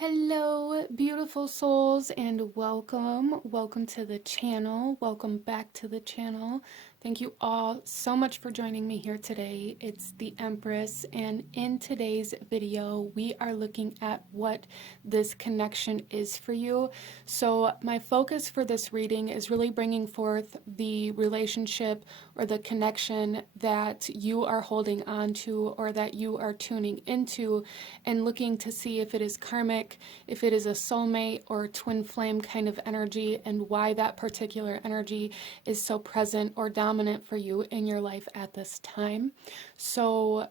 Hello, beautiful souls, and welcome. Welcome to the channel. Welcome back to the channel. Thank you all so much for joining me here today. It's the Empress, and in today's video, we are looking at what this connection is for you. So my focus for this reading is really bringing forth the relationship or the connection that you are holding on to or that you are tuning into, and looking to see if it is karmic, if it is a soulmate or twin flame kind of energy, and why that particular energy is so present or dominant for you in your life at this time. So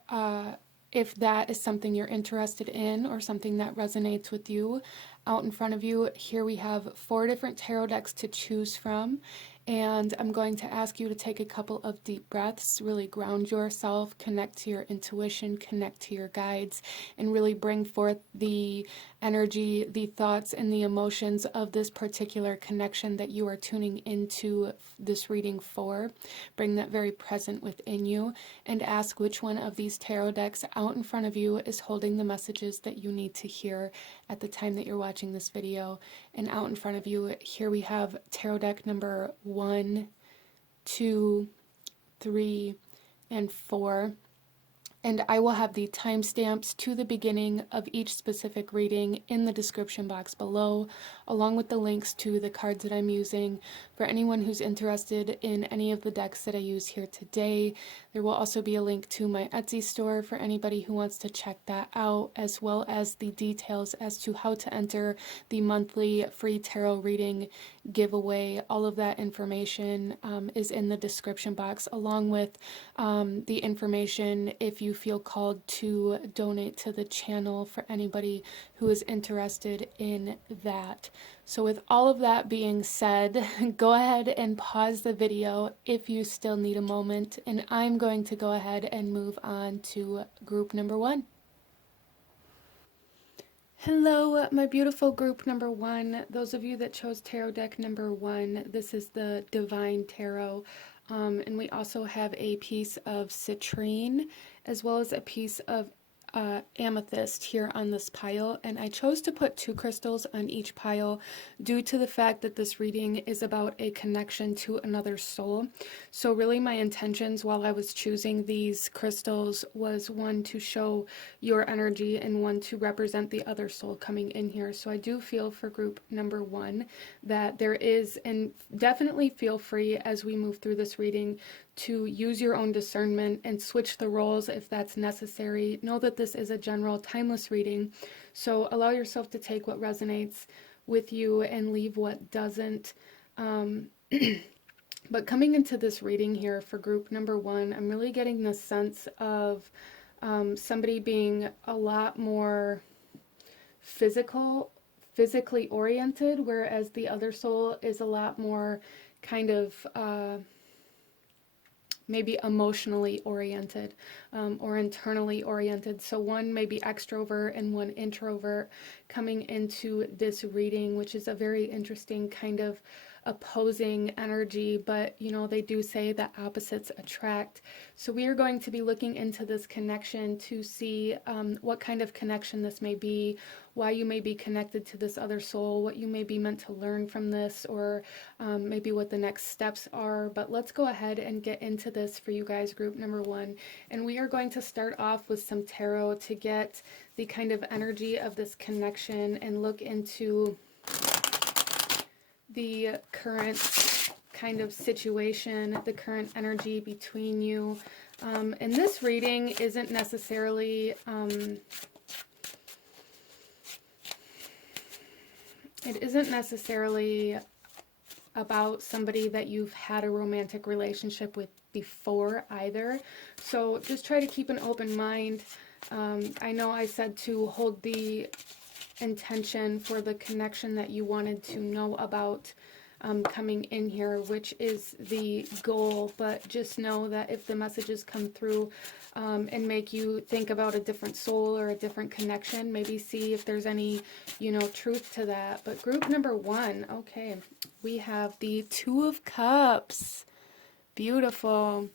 if that is something you're interested in or something that resonates with you, out in front of you here we have 4 different tarot decks to choose from, and I'm going to ask you to take a couple of deep breaths, really ground yourself, connect to your intuition, connect to your guides, and really bring forth the energy, the thoughts, and the emotions of this particular connection that you are tuning into this reading for. Bring that very present within you and ask which one of these tarot decks out in front of you is holding the messages that you need to hear at the time that you're watching this video. And out in front of you here we have tarot deck number 1, 2, 3, and 4. And I will have the timestamps to the beginning of each specific reading in the description box below, along with the links to the cards that I'm using for anyone who's interested in any of the decks that I use here today. There will also be a link to my Etsy store for anybody who wants to check that out, as well as the details as to how to enter the monthly free tarot reading giveaway. All of that information is in the description box, along with the information if you feel called to donate to the channel for anybody who is interested in that. So with all of that being said, go ahead and pause the video if you still need a moment, and I'm going to go ahead and move on to group number 1. Hello, my beautiful group number 1. Those of you that chose tarot deck number 1, this is the Divine Tarot. And we also have a piece of citrine as well as a piece of amethyst here on this pile, and I chose to put 2 crystals on each pile due to the fact that this reading is about a connection to another soul. So really my intentions while I was choosing these crystals was 1 to show your energy and 1 to represent the other soul coming in here. So I do feel for group number 1 that there is, and definitely feel free as we move through this reading to use your own discernment and switch the roles if that's necessary. Know that this is a general timeless reading, so allow yourself to take what resonates with you and leave what doesn't. But coming into this reading here for group number 1, I'm really getting the sense of somebody being a lot more physically oriented, whereas the other soul is a lot more kind of maybe emotionally oriented or internally oriented. So 1 may be extrovert and 1 introvert coming into this reading, which is a very interesting kind of opposing energy, but you know, they do say that opposites attract. So we are going to be looking into this connection to see what kind of connection this may be, why you may be connected to this other soul, what you may be meant to learn from this, or maybe what the next steps are. But let's go ahead and get into this for you guys, group number 1. And we are going to start off with some tarot to get the kind of energy of this connection and look into the current kind of situation, the current energy between you. And this reading isn't necessarily about somebody that you've had a romantic relationship with before either. So just try to keep an open mind. I know I said to hold the intention for the connection that you wanted to know about coming in here, which is the goal, but just know that if the messages come through and make you think about a different soul or a different connection, maybe see if there's any, you know, truth to that. But group number 1, okay, we have the 2 of Cups. Beautiful.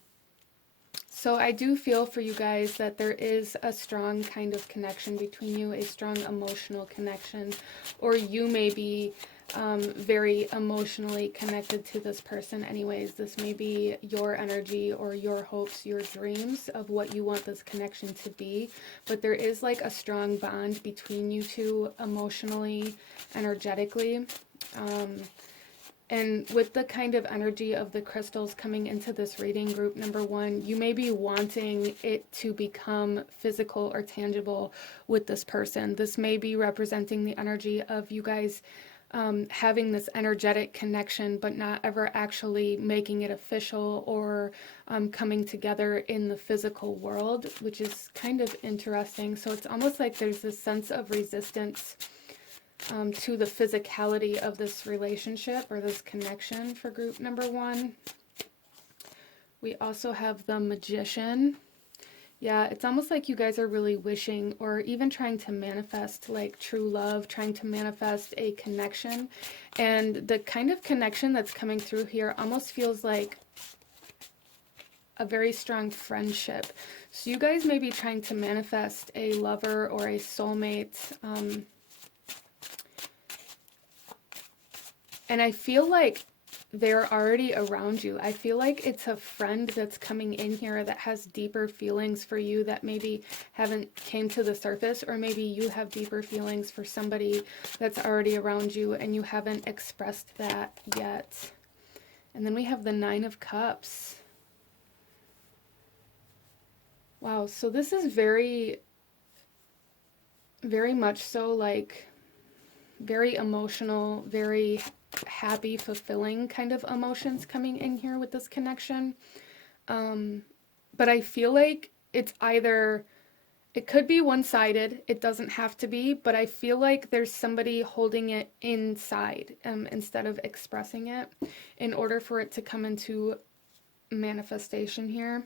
So I do feel for you guys that there is a strong kind of connection between you, a strong emotional connection, or you may be very emotionally connected to this person anyways. This may be your energy or your hopes, your dreams of what you want this connection to be, but there is like a strong bond between you two emotionally, energetically. And with the kind of energy of the crystals coming into this reading, group number one, you may be wanting it to become physical or tangible with this person. This may be representing the energy of you guys having this energetic connection, but not ever actually making it official or coming together in the physical world, which is kind of interesting. So it's almost like there's this sense of resistance to the physicality of this relationship or this connection for group number one. We also have the Magician. Yeah, it's almost like you guys are really wishing or even trying to manifest like true love, trying to manifest a connection. And the kind of connection that's coming through here almost feels like a very strong friendship. So you guys may be trying to manifest a lover or a soulmate. And I feel like they're already around you. I feel like it's a friend that's coming in here that has deeper feelings for you that maybe haven't came to the surface, or maybe you have deeper feelings for somebody that's already around you and you haven't expressed that yet. And then we have the Nine of Cups. Wow, so this is very, very much so like very emotional, very happy, fulfilling kind of emotions coming in here with this connection. But I feel like it's either, it could be one-sided, it doesn't have to be, but I feel like there's somebody holding it inside instead of expressing it in order for it to come into manifestation here.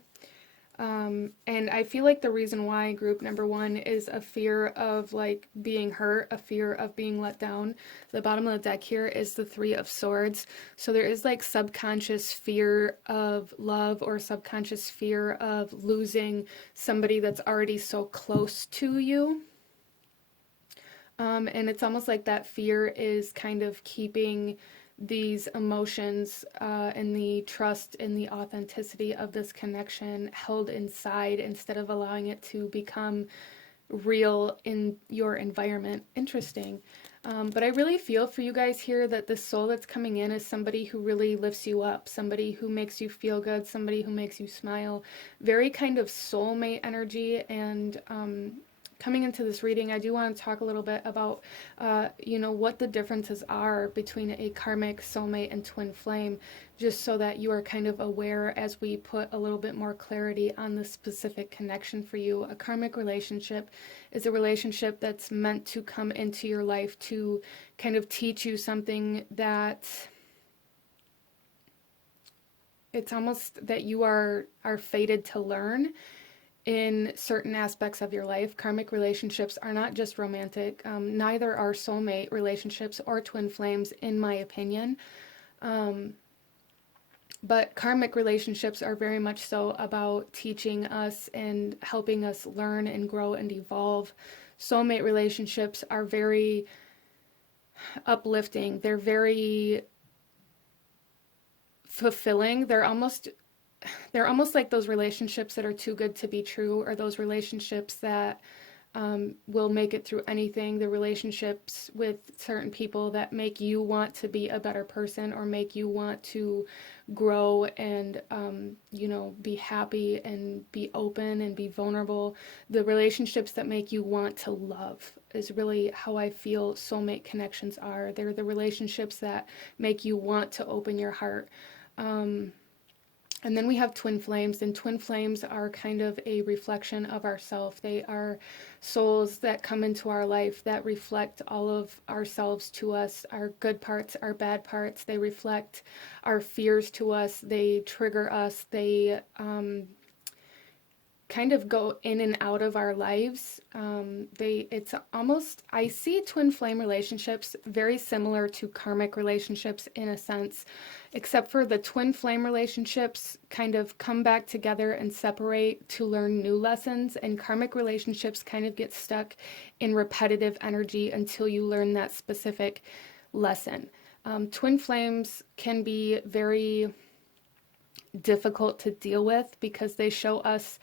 And I feel like the reason why group number one is a fear of like being hurt, a fear of being let down. The bottom of the deck here is the Three of Swords. So there is like subconscious fear of love or subconscious fear of losing somebody that's already so close to you. And it's almost like that fear is kind of keeping these emotions and the trust and the authenticity of this connection held inside instead of allowing it to become real in your environment. Interesting. But I really feel for you guys here that the soul that's coming in is somebody who really lifts you up, somebody who makes you feel good, somebody who makes you smile. Very kind of soulmate energy. And coming into this reading, I do want to talk a little bit about, what the differences are between a karmic, soulmate, and twin flame, just so that you are kind of aware as we put a little bit more clarity on the specific connection for you. A karmic relationship is a relationship that's meant to come into your life to kind of teach you something that it's almost that you are fated to learn in certain aspects of your life. Karmic relationships are not just romantic. Neither are soulmate relationships or twin flames, in my opinion. But karmic relationships are very much so about teaching us and helping us learn and grow and evolve. Soulmate relationships are very uplifting. They're very fulfilling. They're almost like those relationships that are too good to be true, or those relationships that will make it through anything. The relationships with certain people that make you want to be a better person, or make you want to grow and, be happy and be open and be vulnerable. The relationships that make you want to love is really how I feel soulmate connections are. They're the relationships that make you want to open your heart. And then we have twin flames, and twin flames are kind of a reflection of ourself. They are souls that come into our life that reflect all of ourselves to us, our good parts, our bad parts. They reflect our fears to us. They trigger us. They kind of go in and out of our lives. It's almost, I see twin flame relationships very similar to karmic relationships in a sense, except for the twin flame relationships kind of come back together and separate to learn new lessons, and karmic relationships kind of get stuck in repetitive energy until you learn that specific lesson. Twin flames can be very difficult to deal with because they show us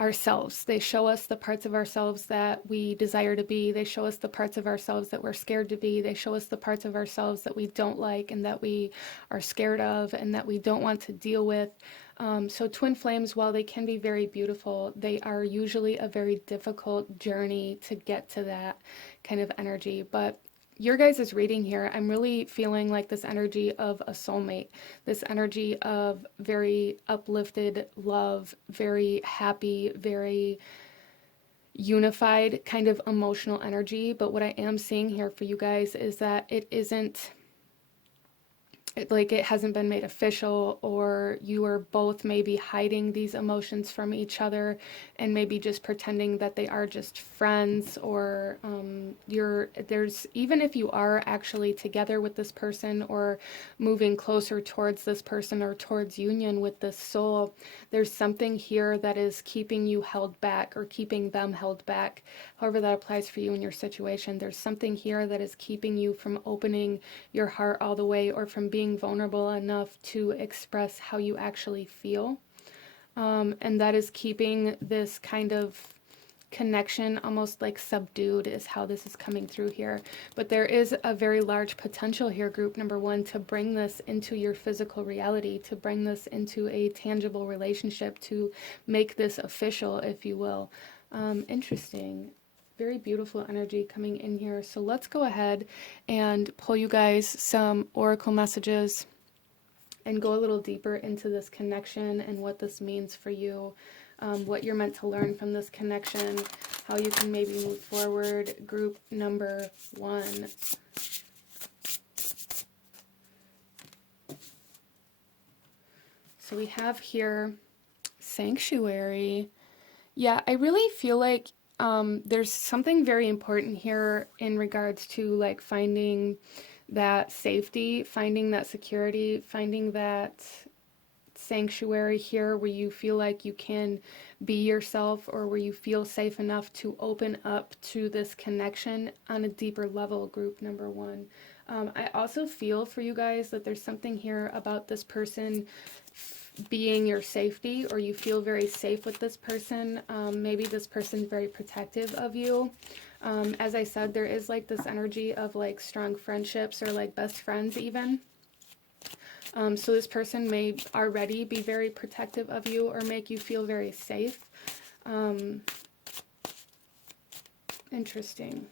ourselves. They show us the parts of ourselves that we desire to be. They show us the parts of ourselves that we're scared to be. They show us the parts of ourselves that we don't like and that we are scared of and that we don't want to deal with. So twin flames, while they can be very beautiful, they are usually a very difficult journey to get to that kind of energy. But your guys' reading here, I'm really feeling like this energy of a soulmate, this energy of very uplifted love, very happy, very unified kind of emotional energy. But what I am seeing here for you guys is that it isn't like it hasn't been made official, or you are both maybe hiding these emotions from each other and maybe just pretending that they are just friends, or there's, even if you are actually together with this person or moving closer towards this person or towards union with this soul, there's something here that is keeping you held back or keeping them held back. However that applies for you in your situation, there's something here that is keeping you from opening your heart all the way, or from being vulnerable enough to express how you actually feel. And that is keeping this kind of connection almost like subdued, is how this is coming through here. But there is a very large potential here, group number one, to bring this into your physical reality, to bring this into a tangible relationship, to make this official, if you will. Interesting. Very beautiful energy coming in here. So let's go ahead and pull you guys some oracle messages and go a little deeper into this connection and what this means for you, what you're meant to learn from this connection, how you can maybe move forward. Group number one. So we have here sanctuary. Yeah, I really feel like there's something very important here in regards to like finding that safety, finding that security, finding that sanctuary here where you feel like you can be yourself, or where you feel safe enough to open up to this connection on a deeper level, group number one. I also feel for you guys that there's something here about this person being your safety, or you feel very safe with this person. Maybe this person's very protective of you. As I said, there is like this energy of like strong friendships, or like best friends even. So this person may already be very protective of you or make you feel very safe. Interesting.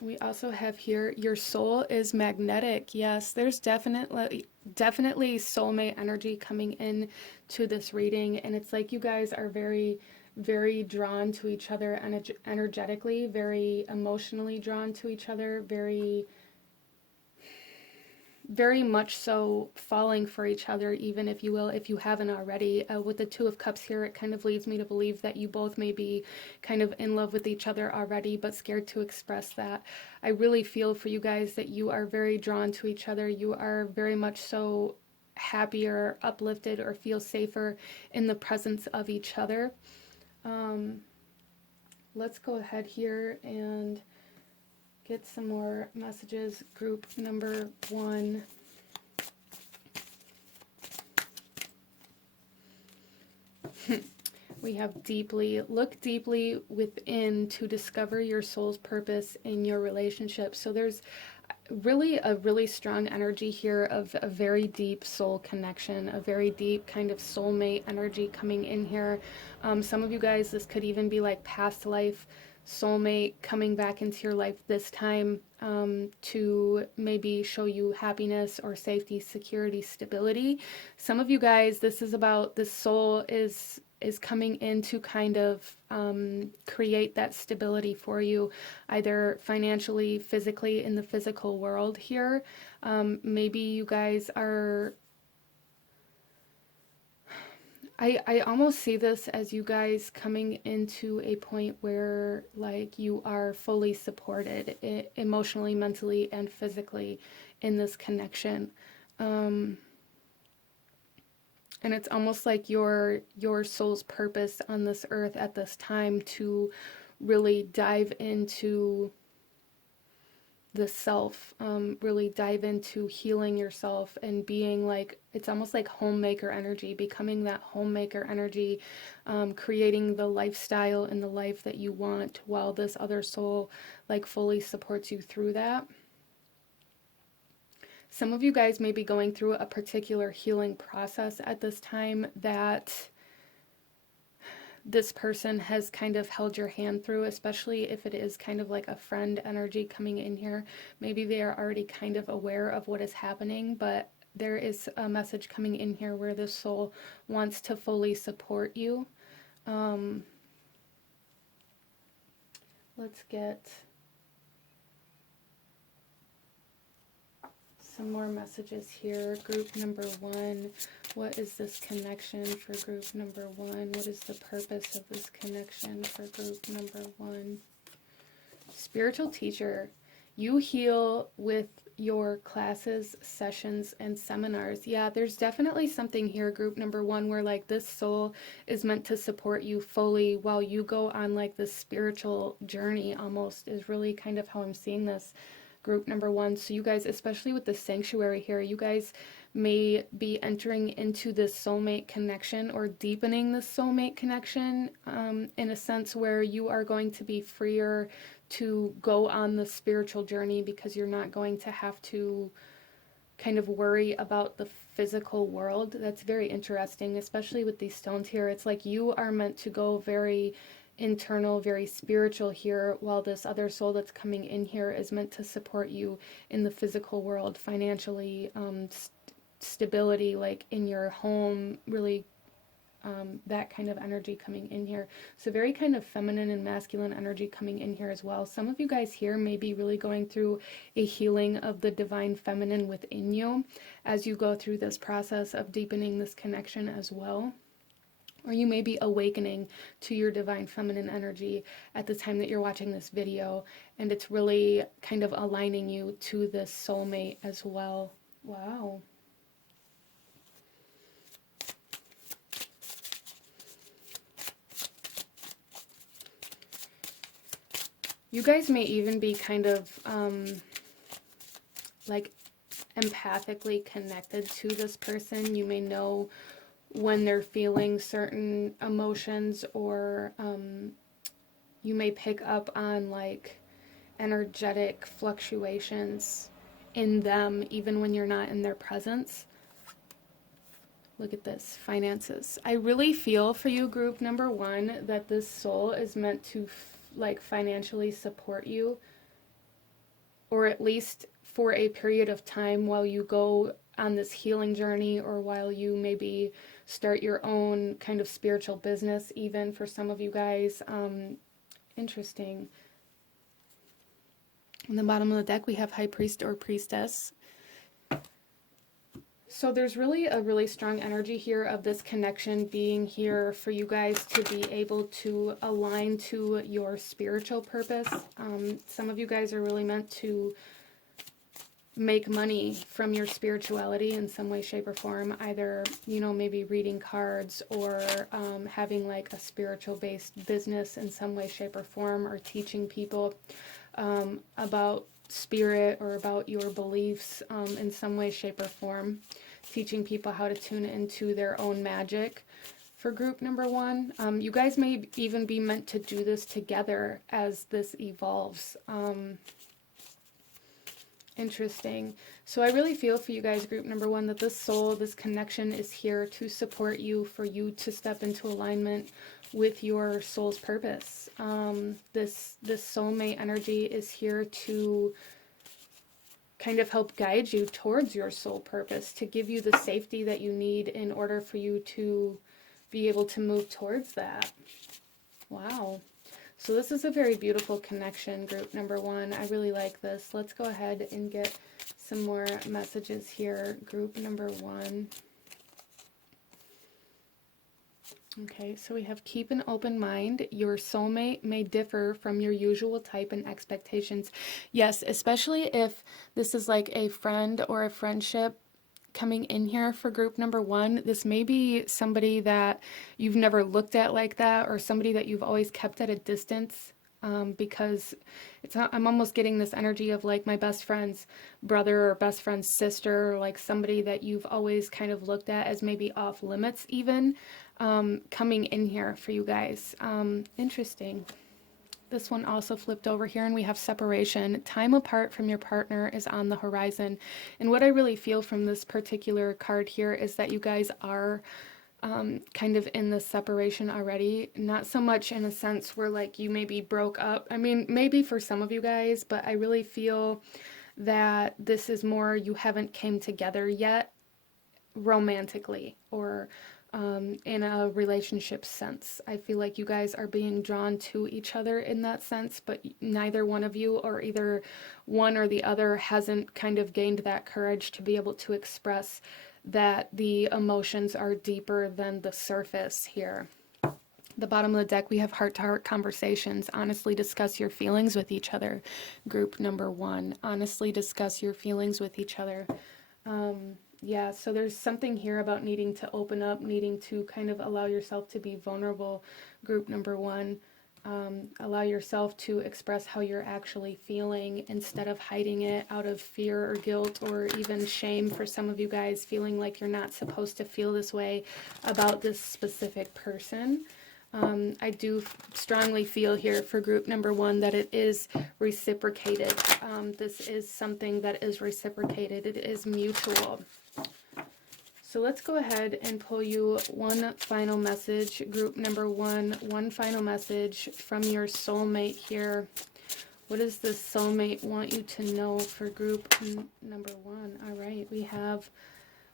We also have here, your soul is magnetic. Yes, there's definitely soulmate energy coming in to this reading, and it's like you guys are very, very drawn to each other energetically, very emotionally drawn to each other, very much so falling for each other, even if you will, if you haven't already. With the Two of Cups here, it kind of leads me to believe that you both may be kind of in love with each other already, but scared to express that. I really feel for you guys that you are very drawn to each other. You are very much so happier, uplifted, or feel safer in the presence of each other. Let's go ahead here and get some more messages. Group number one. We have look deeply within to discover your soul's purpose in your relationship. So there's really a really strong energy here of a very deep soul connection, a very deep kind of soulmate energy coming in here. Some of you guys, this could even be like past life soulmate coming back into your life this time, to maybe show you happiness or safety, security, stability. Some of you guys, this is about, this soul is coming in to kind of create that stability for you, either financially, physically, in the physical world here. Maybe you guys are I almost see this as you guys coming into a point where like you are fully supported emotionally, mentally, and physically in this connection. Um, and it's almost like your soul's purpose on this earth at this time to really dive into the self, really dive into healing yourself and being like, it's almost like homemaker energy, becoming that homemaker energy, creating the lifestyle and the life that you want while this other soul like fully supports you through that. Some of you guys may be going through a particular healing process at this time that this person has kind of held your hand through, especially if it is kind of like a friend energy coming in here. Maybe they are already kind of aware of what is happening, but there is a message coming in here where this soul wants to fully support you. Let's get some more messages here. Group number 1. What is this connection for group number 1? What is the purpose of this connection for group number 1? Spiritual teacher, you heal with your classes, sessions, and seminars. Yeah, there's definitely something here, group number 1, where like this soul is meant to support you fully while you go on like this spiritual journey, almost is really kind of how I'm seeing this, group number 1. So you guys, especially with the sanctuary here, you guys may be entering into this soulmate connection or deepening the soulmate connection in a sense where you are going to be freer to go on the spiritual journey because you're not going to have to kind of worry about the physical world. That's very interesting, especially with these stones here. It's like you are meant to go very internal, very spiritual here, while this other soul that's coming in here is meant to support you in the physical world, financially, stability, like in your home, really that kind of energy coming in here. So very kind of feminine and masculine energy coming in here as well. Some of you guys here may be really going through a healing of the divine feminine within you as you go through this process of deepening this connection as well. Or you may be awakening to your divine feminine energy at the time that you're watching this video, and it's really kind of aligning you to this soulmate as well. Wow. You guys may even be kind of like empathically connected to this person. You may know when they're feeling certain emotions, or you may pick up on like energetic fluctuations in them even when you're not in their presence. Look at this, finances. I really feel for you, group number 1, that this soul is meant to like financially support you, or at least for a period of time while you go on this healing journey, or while you maybe start your own kind of spiritual business, even for some of you guys. Interesting. On the bottom of the deck, we have High Priest or Priestess. So there's really a really strong energy here of this connection being here for you guys to be able to align to your spiritual purpose. Some of you guys are really meant to make money from your spirituality in some way, shape, or form. Either, you know, maybe reading cards, or having like a spiritual based business in some way, shape, or form, or teaching people about spirit or about your beliefs in some way, shape, or form. Teaching people how to tune into their own magic. For group number 1, you guys may even be meant to do this together as this evolves. Interesting. So I really feel for you guys, group number 1, that this soul, this connection is here to support you, for you to step into alignment with your soul's purpose. This soulmate energy is here to kind of help guide you towards your soul purpose, to give you the safety that you need in order for you to be able to move towards that. Wow. So this is a very beautiful connection, group number 1. I really like this. Let's go ahead and get some more messages here, group number 1. Okay, so we have keep an open mind. Your soulmate may differ from your usual type and expectations. Yes, especially if this is like a friend or a friendship coming in here for group number one. This may be somebody that you've never looked at like that, or somebody that you've always kept at a distance. Because it's not, I'm almost getting this energy of like my best friend's brother or best friend's sister, or like somebody that you've always kind of looked at as maybe off limits even, coming in here for you guys. Interesting. This one also flipped over here, and we have separation. Time apart from your partner is on the horizon. And what I really feel from this particular card here is that you guys are kind of in this separation already. Not so much in a sense where like you maybe broke up. I mean, maybe for some of you guys, but I really feel that this is more you haven't came together yet romantically, or in a relationship sense. I feel like you guys are being drawn to each other in that sense, but neither one of you, or either one or the other, hasn't kind of gained that courage to be able to express that the emotions are deeper than the surface here. The bottom of the deck, we have heart-to-heart conversations. Honestly discuss your feelings with each other. Group number one, honestly discuss your feelings with each other. Yeah, so there's something here about needing to open up, needing to kind of allow yourself to be vulnerable. Group number one, allow yourself to express how you're actually feeling instead of hiding it out of fear or guilt or even shame, for some of you guys feeling like you're not supposed to feel this way about this specific person. I do strongly feel here for group number one that it is reciprocated. This is something that is reciprocated. It is mutual. So let's go ahead and pull you one final message, group number one final message from your soulmate here. What does the soulmate want you to know for group number one? All right, we have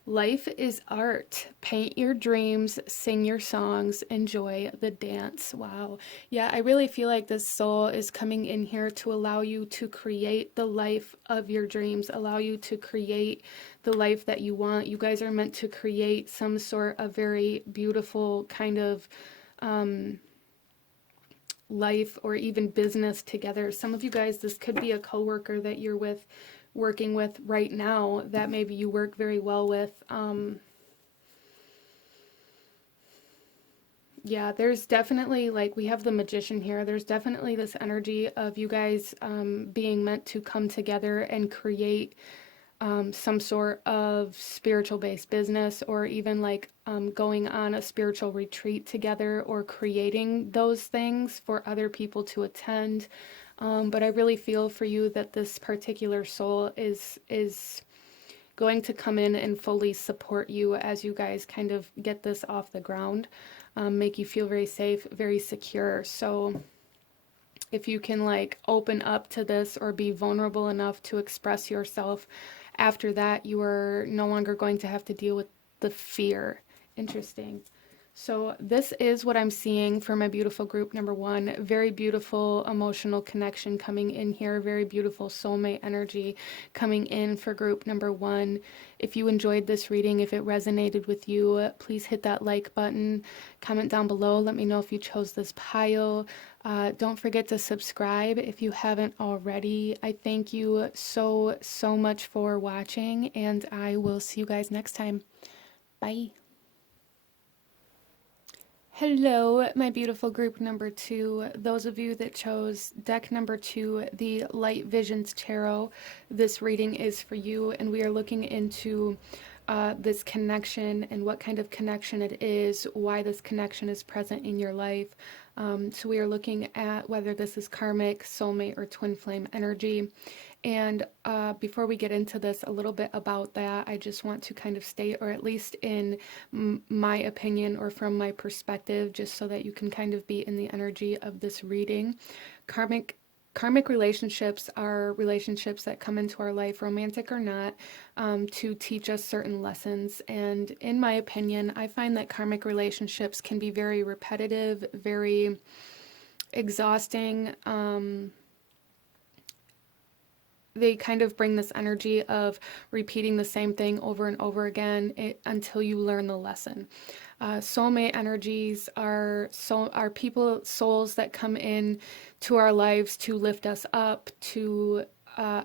life is art. Paint your dreams, sing your songs, enjoy the dance. Wow. Yeah, I really feel like this soul is coming in here to allow you to create the life of your dreams, allow you to create the life that you want. You guys are meant to create some sort of very beautiful kind of life or even business together. Some of you guys, this could be a coworker that you're working with right now that maybe you work very well with. Yeah, there's definitely, like, we have the Magician here. There's definitely this energy of you guys being meant to come together and create some sort of spiritual based business, or even like going on a spiritual retreat together, or creating those things for other people to attend. But I really feel for you that this particular soul is going to come in and fully support you as you guys kind of get this off the ground, make you feel very safe, very secure. So if you can like open up to this or be vulnerable enough to express yourself, after that you are no longer going to have to deal with the fear. Interesting. So this is what I'm seeing for my beautiful group number one. Very beautiful emotional connection coming in here. Very beautiful soulmate energy coming in for group number one. If you enjoyed this reading, if it resonated with you, please hit that like button. Comment down below. Let me know if you chose this pile. Don't forget to subscribe if you haven't already. I thank you so much for watching, and I will see you guys next time. Bye. Hello, my beautiful group number two. Those of you that chose deck number two, the Light Visions Tarot, this reading is for you, and we are looking into this connection and what kind of connection it is, why this connection is present in your life. So we are looking at whether this is karmic, soulmate, or twin flame energy. And before we get into this, a little bit about that, I just want to kind of state, or at least in my opinion or from my perspective, just so that you can kind of be in the energy of this reading. Karmic relationships are relationships that come into our life, romantic or not, to teach us certain lessons. And in my opinion, I find that karmic relationships can be very repetitive, very exhausting, they kind of bring this energy of repeating the same thing over and over again until you learn the lesson. Soulmate energies are people, souls that come in to our lives to lift us up, to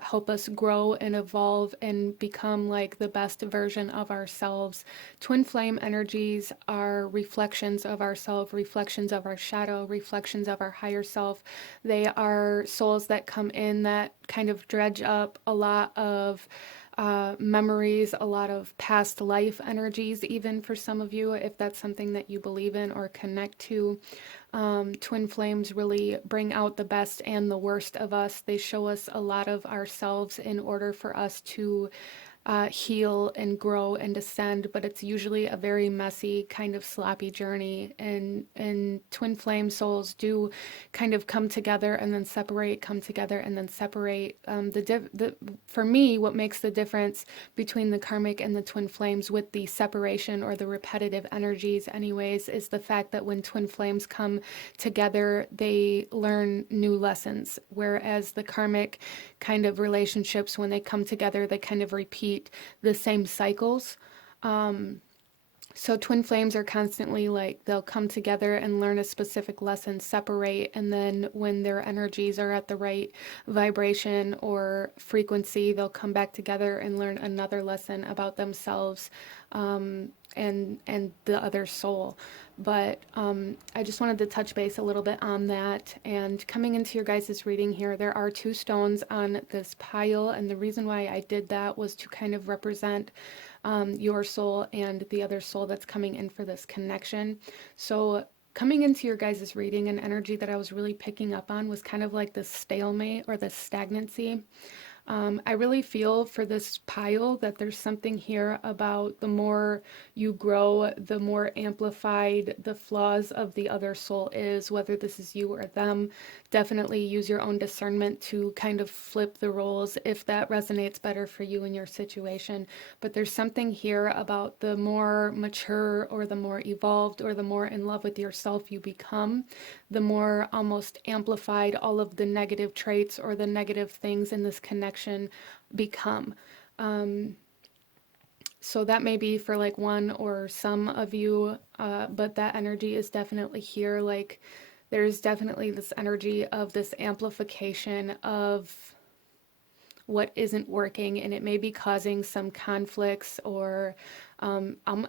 help us grow and evolve and become like the best version of ourselves. Twin flame energies are reflections of ourself, reflections of our shadow, reflections of our higher self. They are souls that come in that kind of dredge up a lot of memories, a lot of past life energies, even for some of you, if that's something that you believe in or connect to. Twin flames really bring out the best and the worst of us. They show us a lot of ourselves in order for us to heal and grow and descend, but it's usually a very messy, kind of sloppy journey. And twin flame souls do kind of come together and then separate, come together and then separate. For me, what makes the difference between the karmic and the twin flames with the separation or the repetitive energies anyways, is the fact that when twin flames come together, they learn new lessons, whereas the karmic kind of relationships, when they come together, they kind of repeat the same cycles. So twin flames are constantly like, they'll come together and learn a specific lesson, separate, and then when their energies are at the right vibration or frequency, they'll come back together and learn another lesson about themselves and the other soul. But I just wanted to touch base a little bit on that. And coming into your guys' reading here, there are 2 stones on this pile, and the reason why I did that was to kind of represent your soul and the other soul that's coming in for this connection. So coming into your guys' reading, an energy that I was really picking up on was kind of like this stalemate or this stagnancy. I really feel for this pile that there's something here about the more you grow, the more amplified the flaws of the other soul is, whether this is you or them. Definitely use your own discernment to kind of flip the roles if that resonates better for you in your situation. But there's something here about the more mature or the more evolved or the more in love with yourself you become, the more almost amplified all of the negative traits or the negative things in this connection become. So that may be for like one or some of you, but that energy is definitely here. Like there's definitely this energy of this amplification of what isn't working, and it may be causing some conflicts or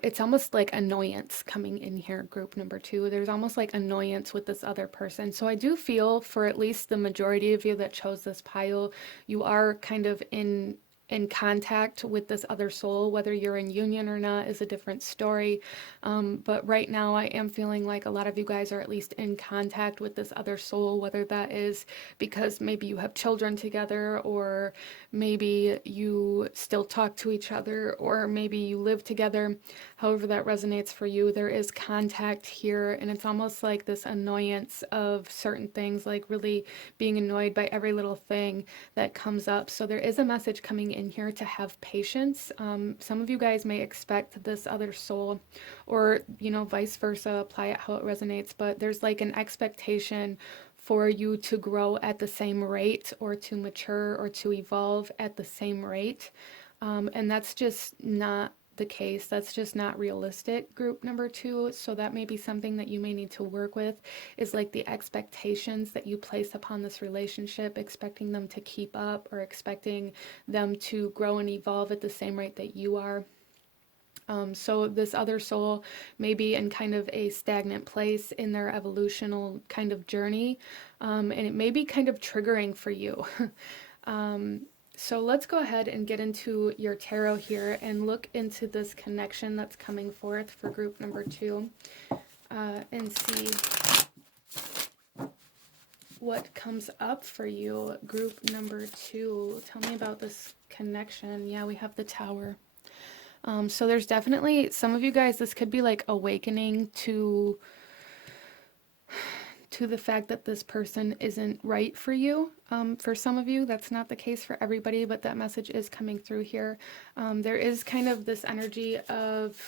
it's almost like annoyance coming in here, group number 2. There's almost like annoyance with this other person. So I do feel for at least the majority of you that chose this pile, you are kind of in contact with this other soul. Whether you're in union or not is a different story. But right now I am feeling like a lot of you guys are at least in contact with this other soul, whether that is because maybe you have children together, or maybe you still talk to each other, or maybe you live together. However that resonates for you, there is contact here, and it's almost like this annoyance of certain things, like really being annoyed by every little thing that comes up. So there is a message coming in here to have patience. Some of you guys may expect this other soul, or vice versa, apply it how it resonates, but there's like an expectation for you to grow at the same rate, or to mature or to evolve at the same rate, and that's just not the case. That's just not realistic, group number 2. So that may be something that you may need to work with, is like the expectations that you place upon this relationship, expecting them to keep up or expecting them to grow and evolve at the same rate that you are. So this other soul may be in kind of a stagnant place in their evolutional kind of journey, and it may be kind of triggering for you. So let's go ahead and get into your tarot here and look into this connection that's coming forth for group number 2, and see what comes up for you, group number 2. Tell me about this connection. Yeah, we have the Tower. So there's definitely, some of you guys, this could be like awakening to the fact that this person isn't right for you. For some of you, that's not the case for everybody, but that message is coming through here. There is kind of this energy of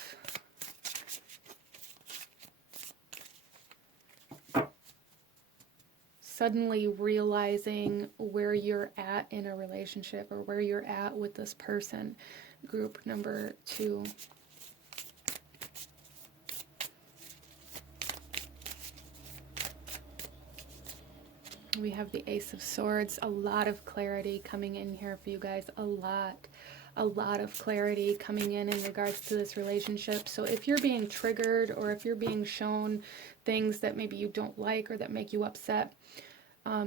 suddenly realizing where you're at in a relationship or where you're at with this person. Group number 2. We have the Ace of Swords. A lot of clarity coming in here for you guys. A lot of clarity coming in regards to this relationship. So if you're being triggered, or if you're being shown things that maybe you don't like or that make you upset,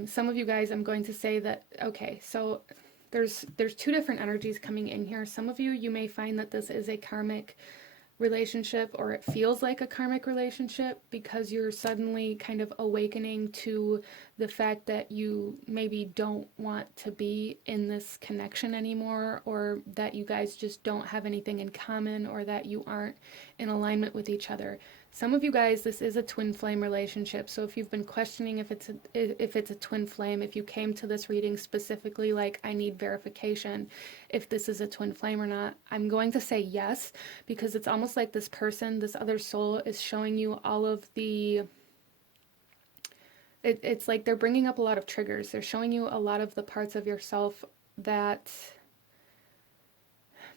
some of you guys, I'm going to say that, okay, so there's 2 different energies coming in here. Some of you, you may find that this is a karmic relationship, or it feels like a karmic relationship, because you're suddenly kind of awakening to the fact that you maybe don't want to be in this connection anymore, or that you guys just don't have anything in common, or that you aren't in alignment with each other. Some of you guys, this is a twin flame relationship. So if you've been questioning if it's a twin flame, if you came to this reading specifically like, I need verification if this is a twin flame or not, I'm going to say yes, because it's almost like this person, this other soul, is showing you all of the... It's like they're bringing up a lot of triggers. They're showing you a lot of the parts of yourself that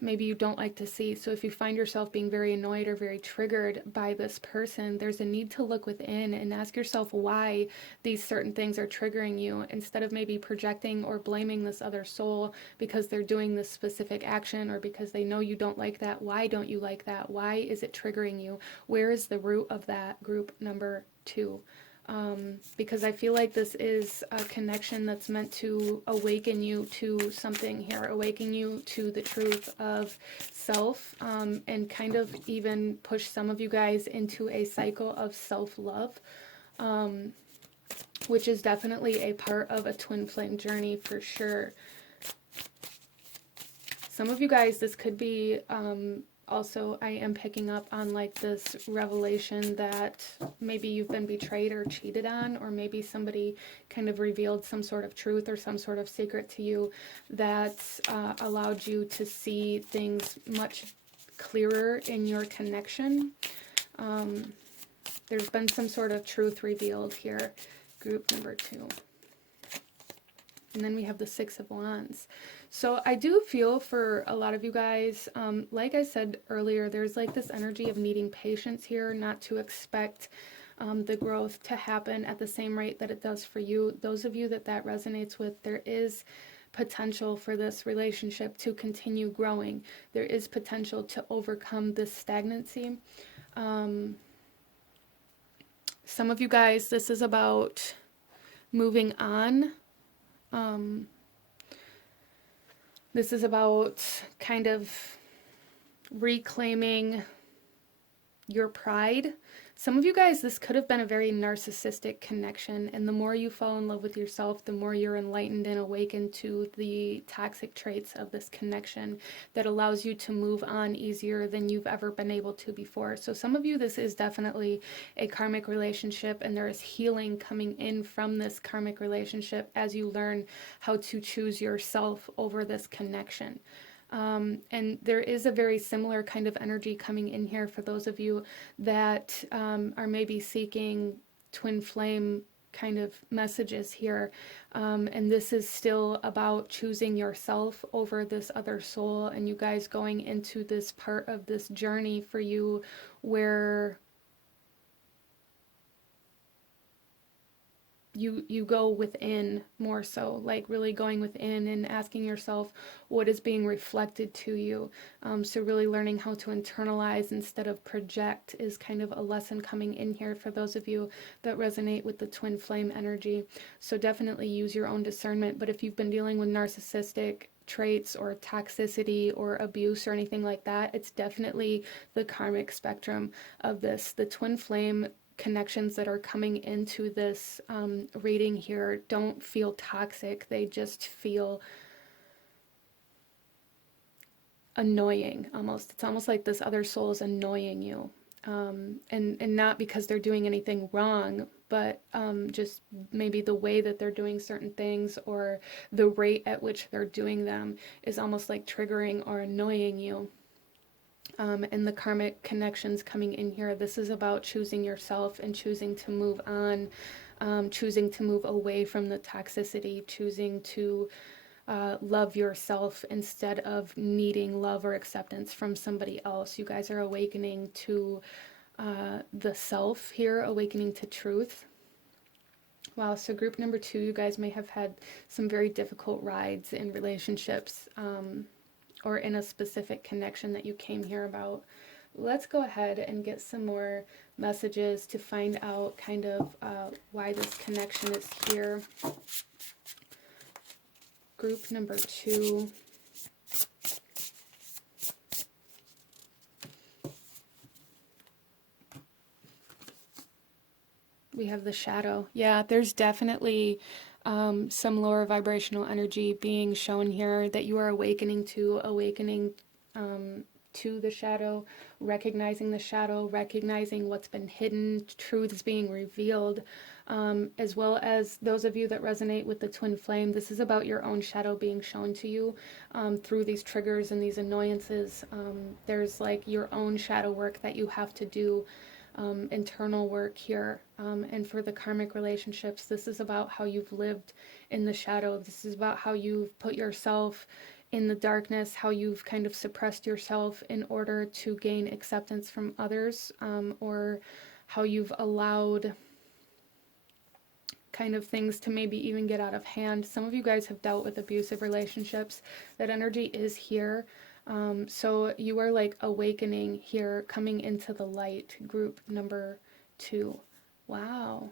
maybe you don't like to see. So if you find yourself being very annoyed or very triggered by this person, there's a need to look within and ask yourself why these certain things are triggering you, instead of maybe projecting or blaming this other soul because they're doing this specific action, or because they know you don't like that. Why don't you like that? Why is it triggering you? Where is the root of that? Group number 2. Because I feel like this is a connection that's meant to awaken you to something here, awaken you to the truth of self, and kind of even push some of you guys into a cycle of self-love, which is definitely a part of a twin flame journey for sure. Some of you guys, this could be... also, I am picking up on like this revelation that maybe you've been betrayed or cheated on, or maybe somebody kind of revealed some sort of truth or some sort of secret to you that allowed you to see things much clearer in your connection. There's been some sort of truth revealed here. Group number 2. And then we have the 6 of Wands. So I do feel for a lot of you guys, like I said earlier, there's like this energy of needing patience here, not to expect the growth to happen at the same rate that it does for you. Those of you that resonates with, there is potential for this relationship to continue growing. There is potential to overcome this stagnancy. Some of you guys, this is about moving on. This is about kind of reclaiming your pride. Some of you guys, this could have been a very narcissistic connection, and the more you fall in love with yourself, the more you're enlightened and awakened to the toxic traits of this connection that allows you to move on easier than you've ever been able to before. So some of you, this is definitely a karmic relationship, and there is healing coming in from this karmic relationship as you learn how to choose yourself over this connection. And there is a very similar kind of energy coming in here for those of you that are maybe seeking twin flame kind of messages here. And this is still about choosing yourself over this other soul, and you guys going into this part of this journey for you where you go within more so, like really going within and asking yourself what is being reflected to you. So really learning how to internalize instead of project is kind of a lesson coming in here for those of you that resonate with the twin flame energy. So definitely use your own discernment. But if you've been dealing with narcissistic traits or toxicity or abuse or anything like that, it's definitely the karmic spectrum of this. The twin flame connections that are coming into this reading here don't feel toxic. They just feel annoying almost. It's almost like this other soul is annoying you. And not because they're doing anything wrong, but just maybe the way that they're doing certain things or the rate at which they're doing them is almost like triggering or annoying you. And the karmic connections coming in here, this is about choosing yourself and choosing to move on. choosing to move away from the toxicity, choosing to love yourself instead of needing love or acceptance from somebody else. You guys are awakening to the self here, awakening to truth. Wow, so group number 2, you guys may have had some very difficult rides in relationships, or in a specific connection that you came here about. Let's go ahead and get some more messages to find out kind of why this connection is here. Group number 2. We have the shadow. Yeah, there's definitely some lower vibrational energy being shown here that you are awakening to the shadow, recognizing the shadow, recognizing what's been hidden, truths being revealed, as well as those of you that resonate with the twin flame. This is about your own shadow being shown to you through these triggers and these annoyances. There's like your own shadow work that you have to do, internal work here. And for the karmic relationships, this is about how you've lived in the shadow. This is about how you've put yourself in the darkness, how you've kind of suppressed yourself in order to gain acceptance from others, or how you've allowed kind of things to maybe even get out of hand. Some of you guys have dealt with abusive relationships. That energy is here. So you are like awakening here, coming into the light, group number 2. Wow.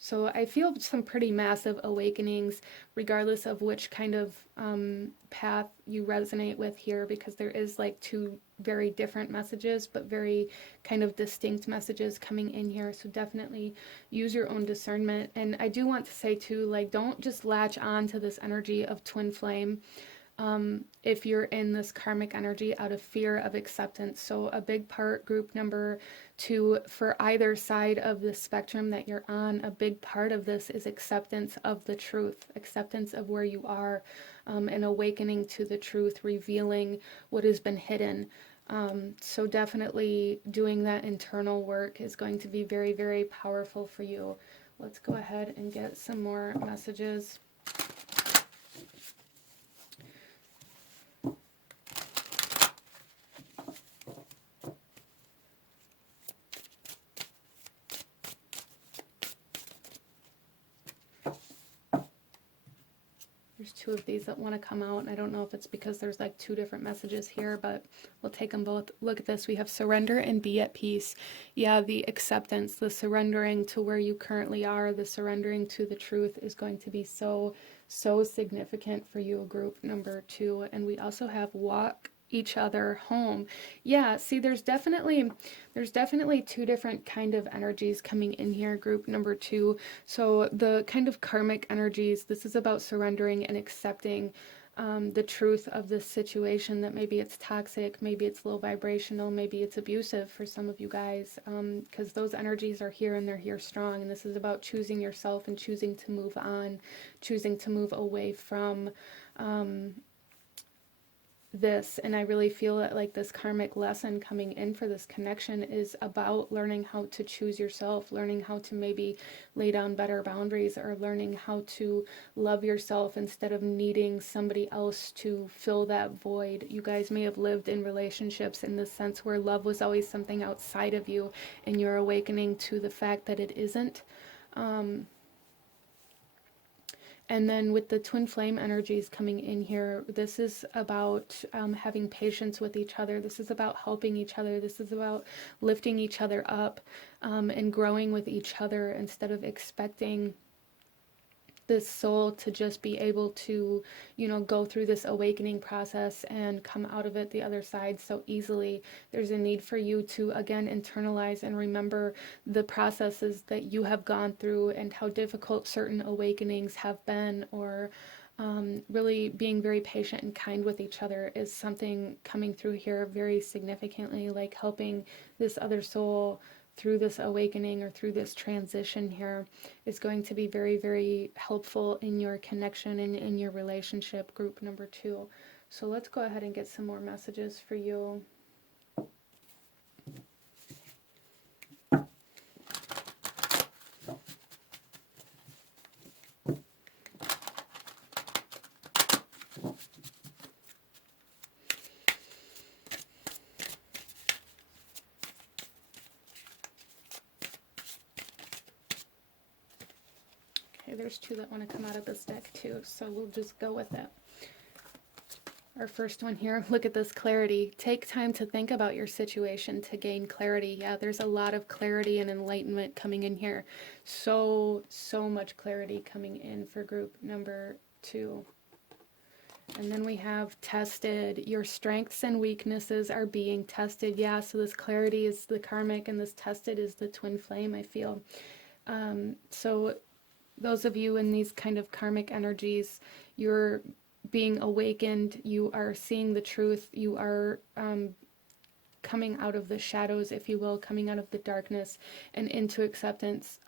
So I feel some pretty massive awakenings, regardless of which kind of path you resonate with here, because there is like 2 very different messages, but very kind of distinct messages coming in here. So definitely use your own discernment. And I do want to say too, like, don't just latch on to this energy of twin flame if you're in this karmic energy out of fear of acceptance. So a big part, group number 2, for either side of the spectrum that you're on, a big part of this is acceptance of the truth, acceptance of where you are, and awakening to the truth, revealing what has been hidden. So definitely doing that internal work is going to be very, very powerful for you. Let's go ahead and get some more messages. There's 2 of these that want to come out, and I don't know if it's because there's like 2 different messages here, but we'll take them both. Look at this. We have surrender and be at peace. Yeah, the acceptance, the surrendering to where you currently are, the surrendering to the truth is going to be so, so significant for you, group number 2. And we also have walk each other home. Yeah, see, there's definitely 2 different kind of energies coming in here, group number 2. So the kind of karmic energies, this is about surrendering and accepting the truth of this situation, that maybe it's toxic, maybe it's low vibrational, maybe it's abusive for some of you guys, because those energies are here and they're here strong. And this is about choosing yourself and choosing to move on, choosing to move away from this. And I really feel that like this karmic lesson coming in for this connection is about learning how to choose yourself, learning how to maybe lay down better boundaries, or learning how to love yourself instead of needing somebody else to fill that void. You guys may have lived in relationships in the sense where love was always something outside of you, and you're awakening to the fact that it isn't. And then with the twin flame energies coming in here, this is about having patience with each other. This is about helping each other. This is about lifting each other up, and growing with each other, instead of expecting this soul to just be able to, go through this awakening process and come out of it the other side so easily. There's a need for you to, again, internalize and remember the processes that you have gone through and how difficult certain awakenings have been, or really being very patient and kind with each other is something coming through here very significantly, like helping this other soul through this awakening or through this transition here is going to be very, very helpful in your connection and in your relationship, group number 2. So let's go ahead and get some more messages for you. Okay, there's two that want to come out of this deck too, so we'll just go with it. Our first one here, look at this clarity. Take time to think about your situation to gain clarity. Yeah, there's a lot of clarity and enlightenment coming in here. So much clarity coming in for group number 2. And then we have tested. Your strengths and weaknesses are being tested. Yeah, so this clarity is the karmic and this tested is the twin flame, I feel. So those of you in these kind of karmic energies, you're being awakened, you are seeing the truth, you are coming out of the shadows, if you will, coming out of the darkness and into acceptance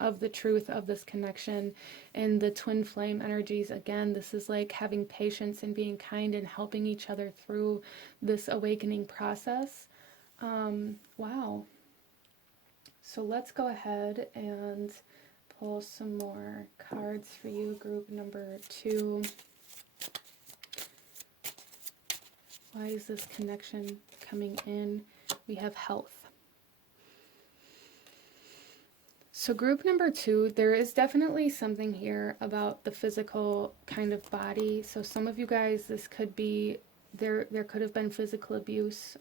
of the truth of this connection. And the twin flame energies, again, this is like having patience and being kind and helping each other through this awakening process. Wow. So let's go ahead and pull some more cards for you, group number 2. Why is this connection coming in? We have health. So group number 2, there is definitely something here about the physical kind of body. So some of you guys, this could be, there could have been physical abuse,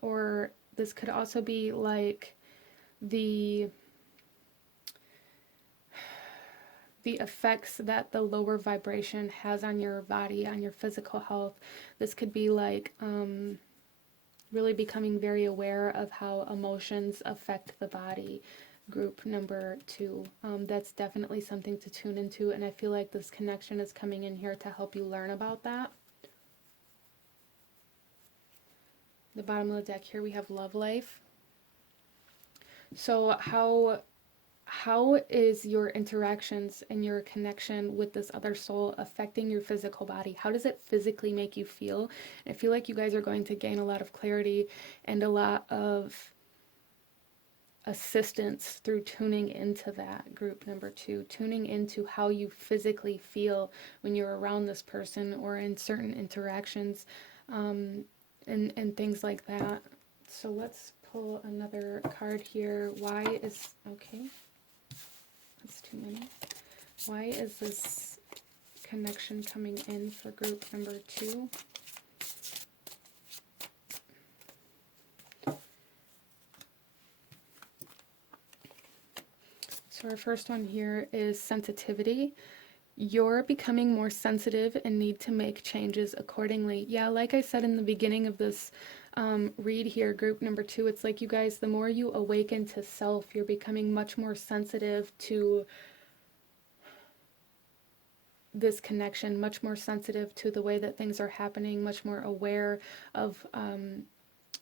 or this could also be like the effects that the lower vibration has on your body, on your physical health. This could be like really becoming very aware of how emotions affect the body. Group number 2. That's definitely something to tune into, and I feel like this connection is coming in here to help you learn about that. The bottom of the deck here we have love life. So how is your interactions and your connection with this other soul affecting your physical body? How does it physically make you feel? I feel like you guys are going to gain a lot of clarity and a lot of assistance through tuning into that, group number 2, tuning into how you physically feel when you're around this person or in certain interactions, and things like that. So let's pull another card here. Why is, okay, that's too many. Why is this connection coming in for group number 2? So our first one here is sensitivity. You're becoming more sensitive and need to make changes accordingly. Yeah, like I said in the beginning of this read here, group number 2, it's like you guys, the more you awaken to self, you're becoming much more sensitive to this connection, much more sensitive to the way that things are happening, much more aware of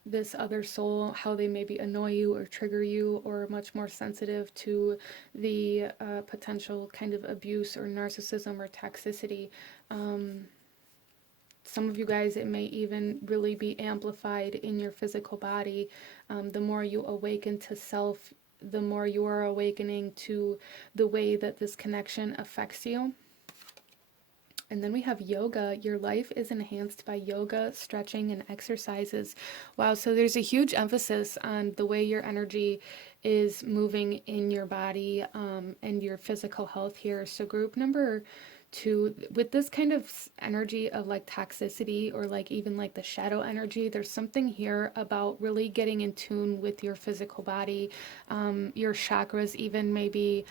this other soul, how they maybe annoy you or trigger you, or much more sensitive to the potential kind of abuse or narcissism or toxicity. Some of you guys, it may even really be amplified in your physical body. The more you awaken to self, the more you are awakening to the way that this connection affects you. And then we have yoga. Your life is enhanced by yoga, stretching, and exercises. Wow, so there's a huge emphasis on the way your energy is moving in your body, and your physical health here. So group number 2, with this kind of energy of like toxicity or like even like the shadow energy, there's something here about really getting in tune with your physical body, your chakras even maybe,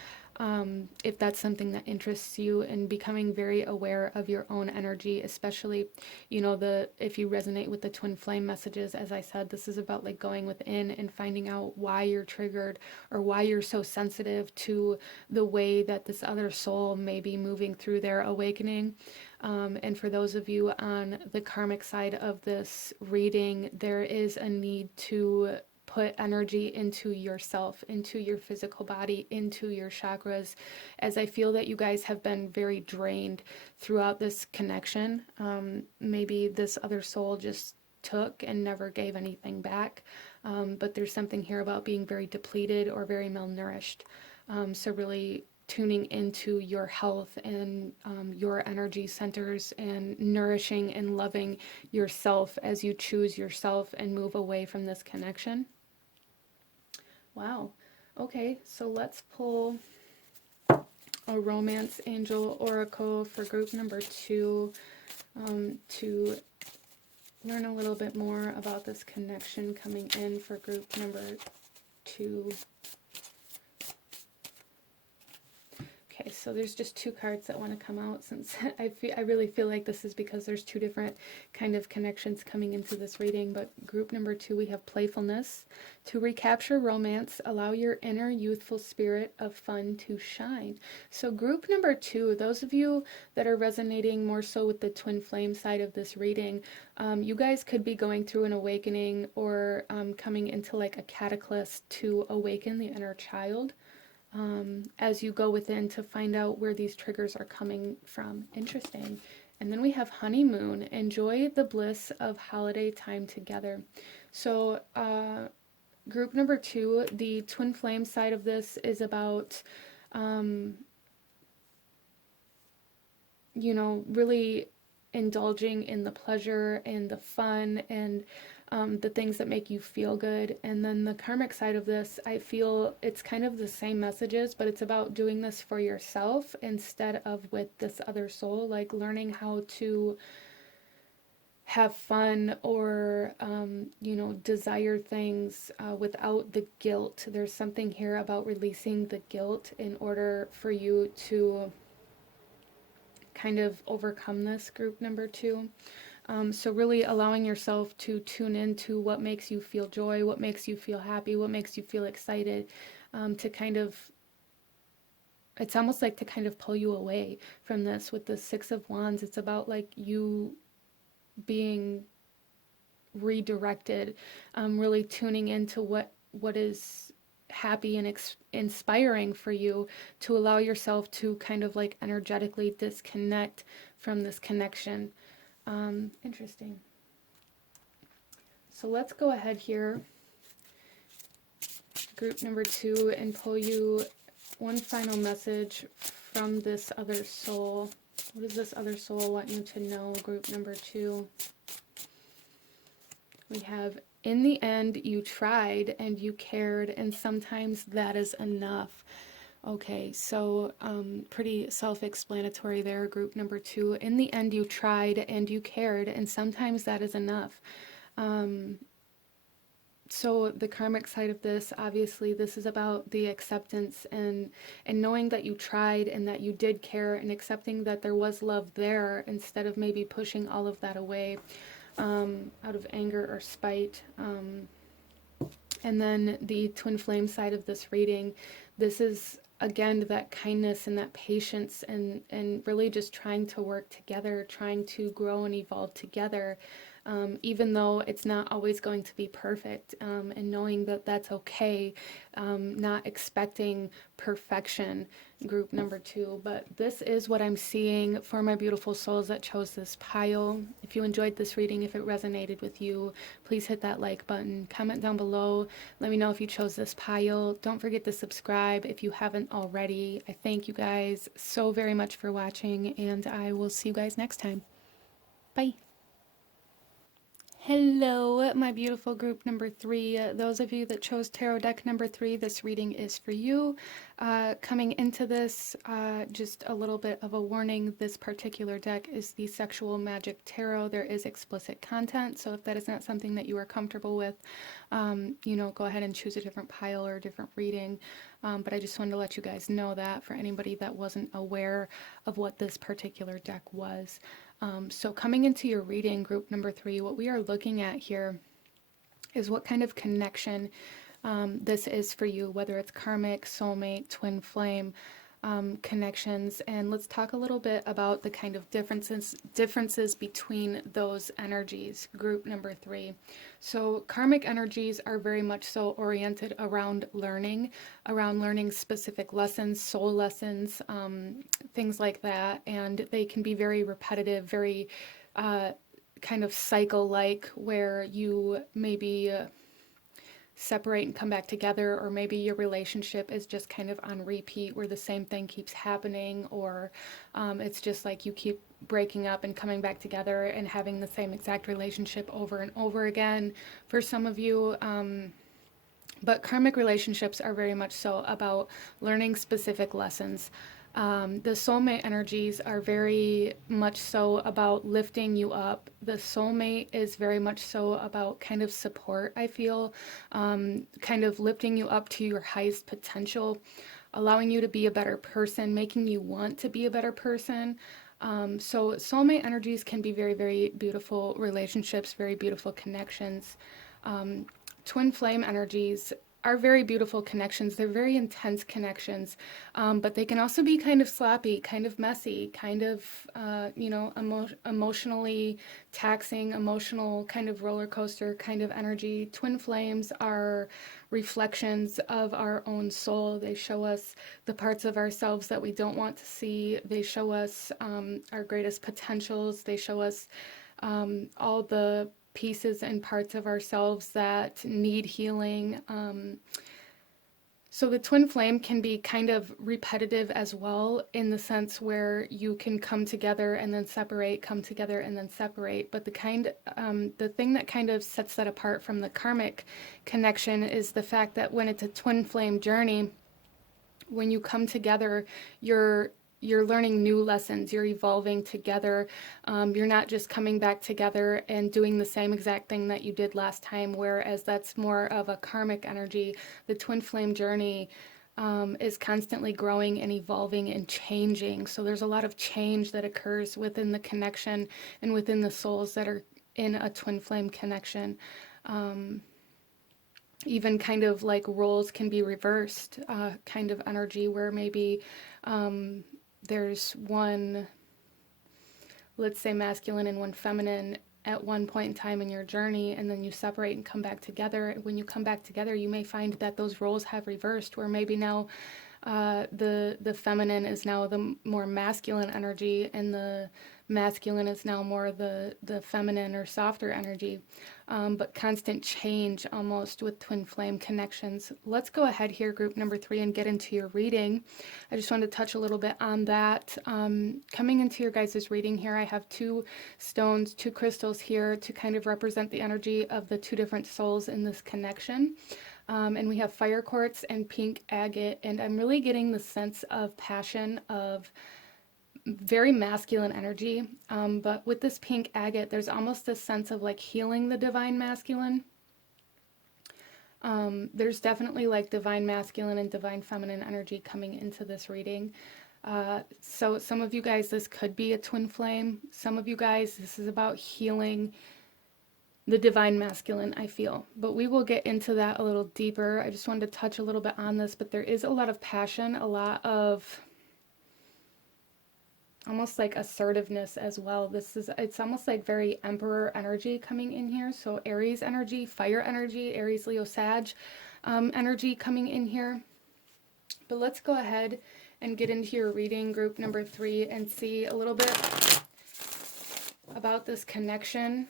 if that's something that interests you, and becoming very aware of your own energy, especially, you know, if you resonate with the twin flame messages, as I said, this is about like going within and finding out why you're triggered or why you're so sensitive to the way that this other soul may be moving through their awakening. And for those of you on the karmic side of this reading, there is a need to put energy into yourself, into your physical body, into your chakras, as I feel that you guys have been very drained throughout this connection. Maybe this other soul just took and never gave anything back, but there's something here about being very depleted or very malnourished. So really tuning into your health and your energy centers and nourishing and loving yourself as you choose yourself and move away from this connection. Wow. Okay, so let's pull a romance angel oracle for group number 2 to learn a little bit more about this connection coming in for group number 2. Okay, so there's just 2 cards that want to come out, since I really feel like this is because there's 2 different kind of connections coming into this reading. But group number 2, we have playfulness. To recapture romance, allow your inner youthful spirit of fun to shine. So group number 2, those of you that are resonating more so with the twin flame side of this reading, you guys could be going through an awakening, or coming into like a cataclysm to awaken the inner child. As you go within to find out where these triggers are coming from. Interesting. And then we have honeymoon. Enjoy the bliss of holiday time together. So group number 2, the twin flame side of this is about, you know, really indulging in the pleasure and the fun and the things that make you feel good. And then the karmic side of this, I feel it's kind of the same messages, but it's about doing this for yourself instead of with this other soul, like learning how to have fun, or you know, desire things without the guilt. There's something here about releasing the guilt in order for you to kind of overcome this, group number 2. So really allowing yourself to tune into what makes you feel joy, what makes you feel happy, what makes you feel excited, to kind of, it's almost like to kind of pull you away from this. With the 6 of Wands, it's about like you being redirected, really tuning into what is happy and inspiring for you, to allow yourself to kind of like energetically disconnect from this connection. Interesting. So let's go ahead here, group number 2, and pull you one final message from this other soul. What does this other soul want you to know, group number 2? We have, in the end, you tried and you cared, and sometimes that is enough. Okay, so pretty self-explanatory there, group number 2. In the end, you tried and you cared, and sometimes that is enough. So the karmic side of this, obviously, this is about the acceptance and knowing that you tried and that you did care, and accepting that there was love there, instead of maybe pushing all of that away out of anger or spite. And then the twin flame side of this reading, this is again that kindness and that patience, and really just trying to work together, trying to grow and evolve together, even though it's not always going to be perfect, and knowing that that's okay, not expecting perfection, group number 2. But this is what I'm seeing for my beautiful souls that chose this pile. If you enjoyed this reading, if it resonated with you, please hit that like button, comment down below, let me know if you chose this pile. Don't forget to subscribe if you haven't already. I thank you guys so very much for watching, and I will see you guys next time. Bye. Hello, my beautiful group number 3. Those of you that chose tarot deck number 3, this reading is for you. Coming into this, just a little bit of a warning. This particular deck is the Sexual Magic Tarot. There is explicit content, so if that is not something that you are comfortable with, you know, go ahead and choose a different pile or a different reading. But I just wanted to let you guys know that for anybody that wasn't aware of what this particular deck was. So coming into your reading, group number 3, what we are looking at here is what kind of connection this is for you, whether it's karmic, soulmate, twin flame connections. And let's talk a little bit about the kind of differences between those energies, group number 3. So karmic energies are very much so oriented around learning specific lessons, soul lessons, things like that. And they can be very repetitive, very kind of cycle-like, where you maybe separate and come back together, or maybe your relationship is just kind of on repeat, where the same thing keeps happening, or it's just like you keep breaking up and coming back together and having the same exact relationship over and over again for some of you. But karmic relationships are very much so about learning specific lessons. The soulmate energies are very much so about lifting you up. The soulmate is very much so about kind of support, I feel, kind of lifting you up to your highest potential, allowing you to be a better person, making you want to be a better person. So soulmate energies can be very, very beautiful relationships, very beautiful connections. Twin flame energies are very beautiful connections. They're very intense connections, but they can also be kind of sloppy, kind of messy, kind of, emotionally taxing, emotional kind of roller coaster kind of energy. Twin flames are reflections of our own soul. They show us the parts of ourselves that we don't want to see. They show us our greatest potentials. They show us all the pieces and parts of ourselves that need healing. So the twin flame can be kind of repetitive as well, in the sense where you can come together and then separate, come together and then separate. But the thing that kind of sets that apart from the karmic connection is the fact that when it's a twin flame journey, when you come together, you're learning new lessons, you're evolving together. You're not just coming back together and doing the same exact thing that you did last time, whereas that's more of a karmic energy. The twin flame journey is constantly growing and evolving and changing. So there's a lot of change that occurs within the connection and within the souls that are in a twin flame connection. Even kind of like roles can be reversed, kind of energy where maybe there's one, let's say masculine and one feminine at one point in time in your journey, and then you separate and come back together. When you come back together, you may find that those roles have reversed, where maybe now the feminine is now the more masculine energy, and the masculine is now more the feminine or softer energy. But constant change almost with twin flame connections. Let's go ahead here, group number 3, and get into your reading. I just wanted to touch a little bit on that. Coming into your guys' reading here, I have 2 stones, 2 crystals here to kind of represent the energy of the 2 different souls in this connection. And we have fire quartz and pink agate, and I'm really getting the sense of passion, of very masculine energy, but with this pink agate, there's almost a sense of like healing the divine masculine. There's definitely like divine masculine and divine feminine energy coming into this reading. So some of you guys, this could be a twin flame. Some of you guys, this is about healing the divine masculine, I feel. But we will get into that a little deeper. I just wanted to touch a little bit on this, but there is a lot of passion, a lot of almost like assertiveness as well. It's almost like very emperor energy coming in here. So Aries energy, fire energy, Aries, Leo, Sag energy coming in here. But let's go ahead and get into your reading, group number 3, and see a little bit about this connection.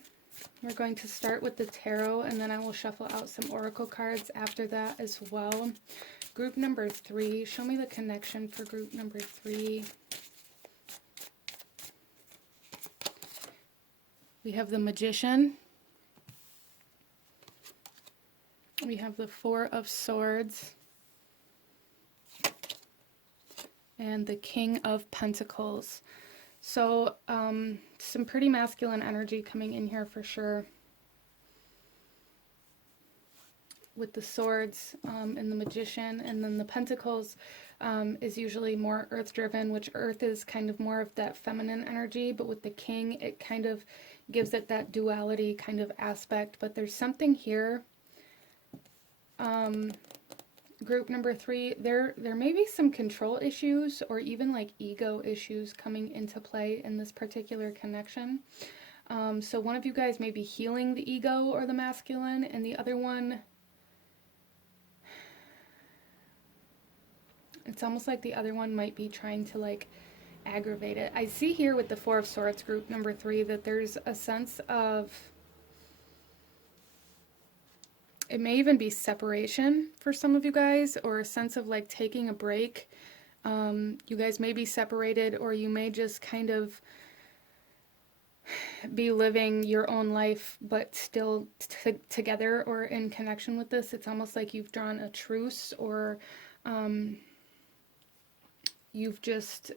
We're going to start with the tarot, and then I will shuffle out some oracle cards after that as well. Group number 3, show me the connection for group number 3. We have the Magician. We have the 4 of Swords. And the King of Pentacles. So, some pretty masculine energy coming in here for sure. With the Swords and the Magician, and then the Pentacles is usually more earth-driven, which earth is kind of more of that feminine energy, but with the King, it kind of gives it that duality kind of aspect. But there's something here. Group number 3, there may be some control issues or even like ego issues coming into play in this particular connection. So one of you guys may be healing the ego or the masculine, and the other one, it's almost like the other one might be trying to like aggravate it. I see here with the 4 of Swords, group number 3, that there's a sense of, it may even be separation for some of you guys, or a sense of like taking a break. You guys may be separated, or you may just kind of be living your own life, but still together or in connection with this. It's almost like you've drawn a truce, or you've just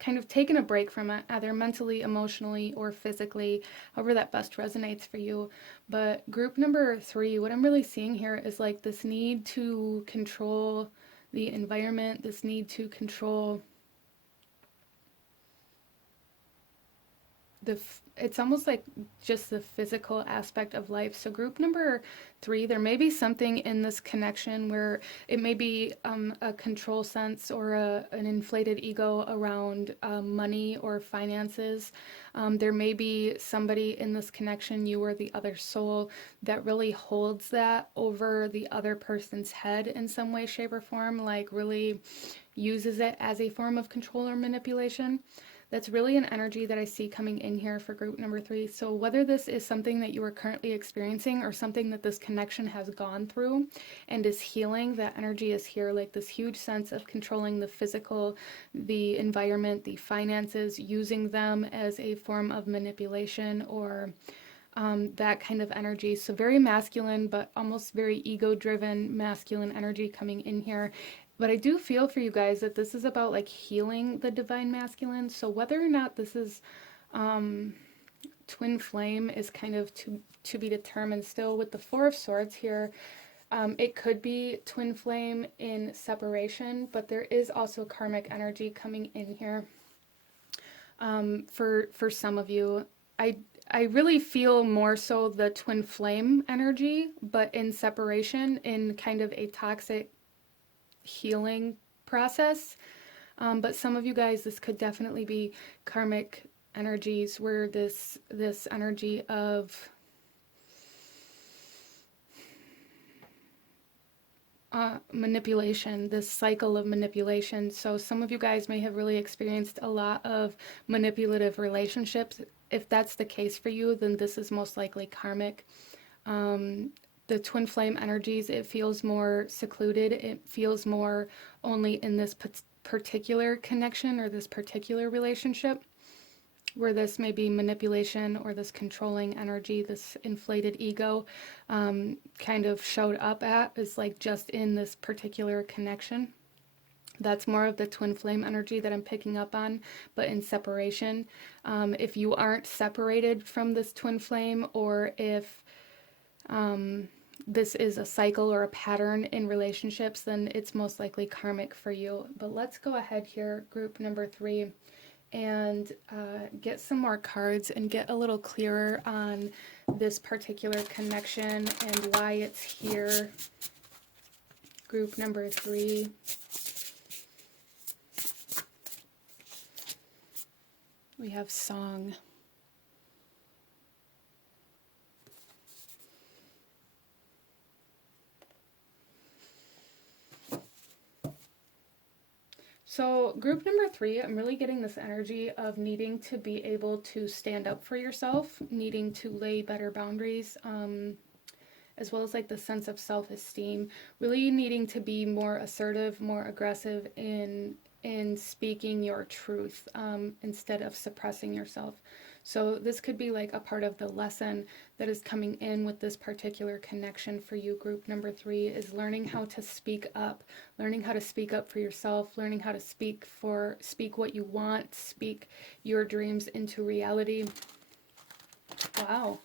kind of taken a break from it, either mentally, emotionally, or physically, however that best resonates for you. But group number 3, what I'm really seeing here is like this need to control the environment, this need to control it's almost like just the physical aspect of life. So group number 3, there may be something in this connection where it may be a control sense or an inflated ego around money or finances. There may be somebody in this connection, you or the other soul, that really holds that over the other person's head in some way, shape, or form, like really uses it as a form of control or manipulation. That's really an energy that I see coming in here for group number 3. So whether this is something that you are currently experiencing or something that this connection has gone through and is healing, that energy is here, like this huge sense of controlling the physical, the environment, the finances, using them as a form of manipulation or that kind of energy. So very masculine, but almost very ego-driven masculine energy coming in here. But I do feel for you guys that this is about like healing the divine masculine. So whether or not this is twin flame is kind of to be determined still. With the 4 of Swords here, it could be twin flame in separation, but there is also karmic energy coming in here for some of you. I really feel more so the twin flame energy, but in separation, in kind of a toxic healing process. But some of you guys, this could definitely be karmic energies where this energy of manipulation, this cycle of manipulation. So some of you guys may have really experienced a lot of manipulative relationships. If that's the case for you, then this is most likely karmic. The twin flame energies, it feels more secluded. It feels more only in this particular connection or this particular relationship, where this may be manipulation or this controlling energy, this inflated ego kind of showed up at is like just in this particular connection. That's more of the twin flame energy that I'm picking up on, but in separation. If you aren't separated from this twin flame, or if this is a cycle or a pattern in relationships, then it's most likely karmic for you. But let's go ahead here, group number 3, and get some more cards and get a little clearer on this particular connection and why it's here. Group number 3. We have song. So group number 3, I'm really getting this energy of needing to be able to stand up for yourself, needing to lay better boundaries, as well as like the sense of self-esteem, really needing to be more assertive, more aggressive in speaking your truth instead of suppressing yourself. So this could be like a part of the lesson that is coming in with this particular connection for you, group number 3, is learning how to speak up, learning how to speak up for yourself, learning how to speak what you want, speak your dreams into reality. Wow.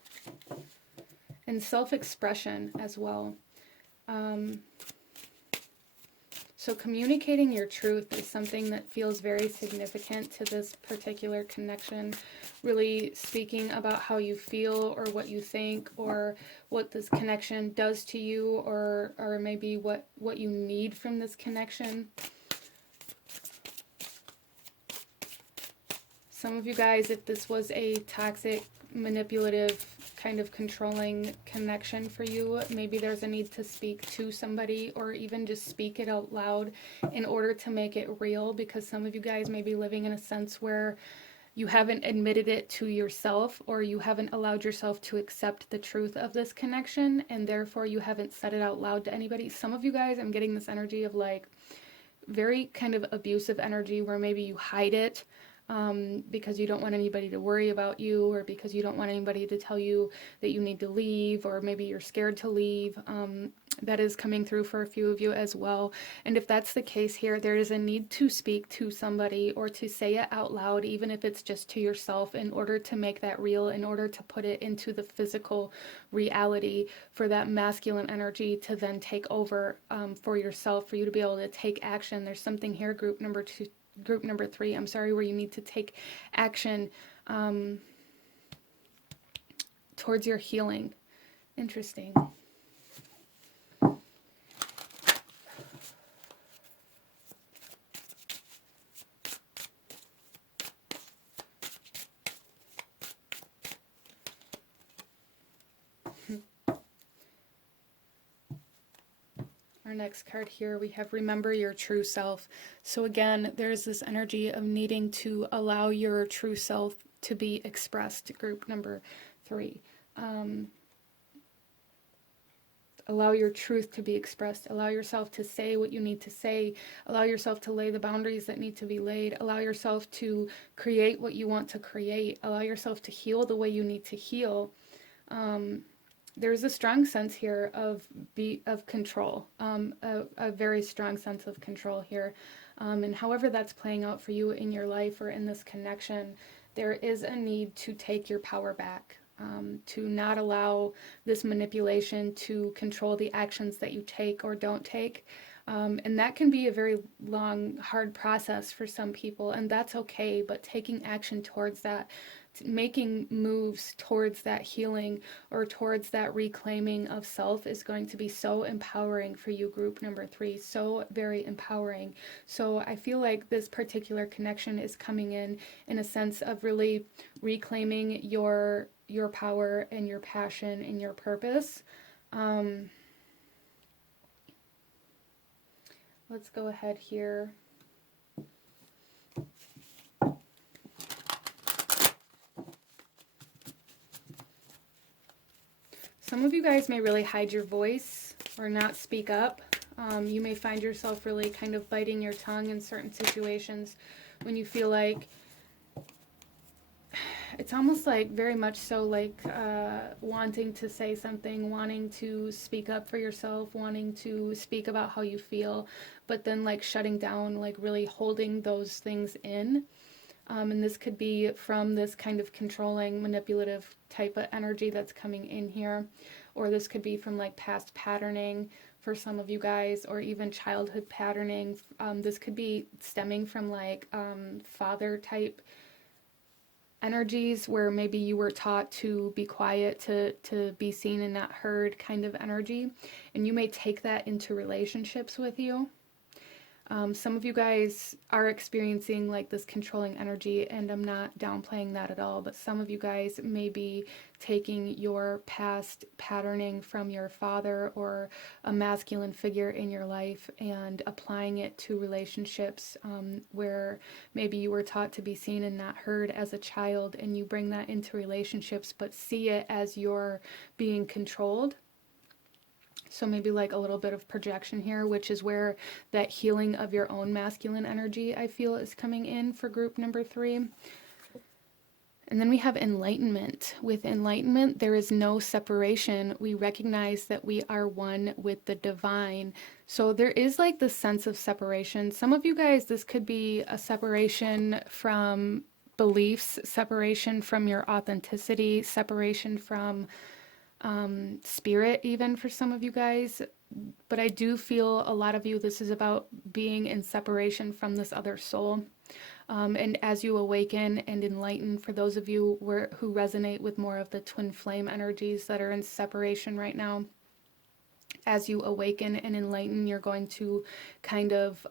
And self-expression as well. So communicating your truth is something that feels very significant to this particular connection. Really speaking about how you feel or what you think or what this connection does to you, or maybe what you need from this connection. Some of you guys, if this was a toxic, manipulative, kind of controlling connection for you, maybe there's a need to speak to somebody or even just speak it out loud in order to make it real, because some of you guys may be living in a sense where you haven't admitted it to yourself, or you haven't allowed yourself to accept the truth of this connection, and therefore you haven't said it out loud to anybody. Some of you guys, I'm getting this energy of like very kind of abusive energy where maybe you hide it. because you don't want anybody to worry about you, or because you don't want anybody to tell you that you need to leave, or maybe you're scared to leave. That is coming through for a few of you as well. And if that's the case here, there is a need to speak to somebody or to say it out loud, even if it's just to yourself, in order to make that real, in order to put it into the physical reality, for that masculine energy to then take over for yourself, for you to be able to take action. There's something here, group number 3, I'm sorry, where you need to take action towards your healing. Interesting. Our next card here, we have remember your true self. So again, there's this energy of needing to allow your true self to be expressed, group number 3. Allow your truth to be expressed. Allow yourself to say what you need to say. Allow yourself to lay the boundaries that need to be laid. Allow yourself to create what you want to create. Allow yourself to heal the way you need to heal. There's a strong sense here of control, a very strong sense of control here. And however that's playing out for you in your life or in this connection, there is a need to take your power back, to not allow this manipulation to control the actions that you take or don't take. And that can be a very long, hard process for some people, and that's okay, but taking action towards that, making moves towards that healing or towards that reclaiming of self is going to be so empowering for you, group number 3, so very empowering. So I feel like this particular connection is coming in a sense of really reclaiming your power and your passion and your purpose. Let's go ahead here. Some of you guys may really hide your voice or not speak up. You may find yourself really kind of biting your tongue in certain situations when you feel like, it's almost like very much so like wanting to say something, wanting to speak up for yourself, wanting to speak about how you feel, but then like shutting down, like really holding those things in. And this could be from this kind of controlling, manipulative type of energy that's coming in here. Or this could be from like past patterning for some of you guys, or even childhood patterning. This could be stemming from like father type energies, where maybe you were taught to be quiet, to be seen and not heard kind of energy. And you may take that into relationships with you. Some of you guys are experiencing like this controlling energy, and I'm not downplaying that at all, but some of you guys may be taking your past patterning from your father or a masculine figure in your life and applying it to relationships, where maybe you were taught to be seen and not heard as a child, and you bring that into relationships but see it as you're being controlled. So maybe like a little bit of projection here, which is where that healing of your own masculine energy, I feel, is coming in for group number 3. And then we have enlightenment. With enlightenment, there is no separation. We recognize that we are one with the divine. So there is like this sense of separation. Some of you guys, this could be a separation from beliefs, separation from your authenticity, separation from spirit, even for some of you guys. But I do feel a lot of you, this is about being in separation from this other soul. And as you awaken and enlighten, for those of you who resonate with more of the twin flame energies that are in separation right now, as you awaken and enlighten, you're going to kind of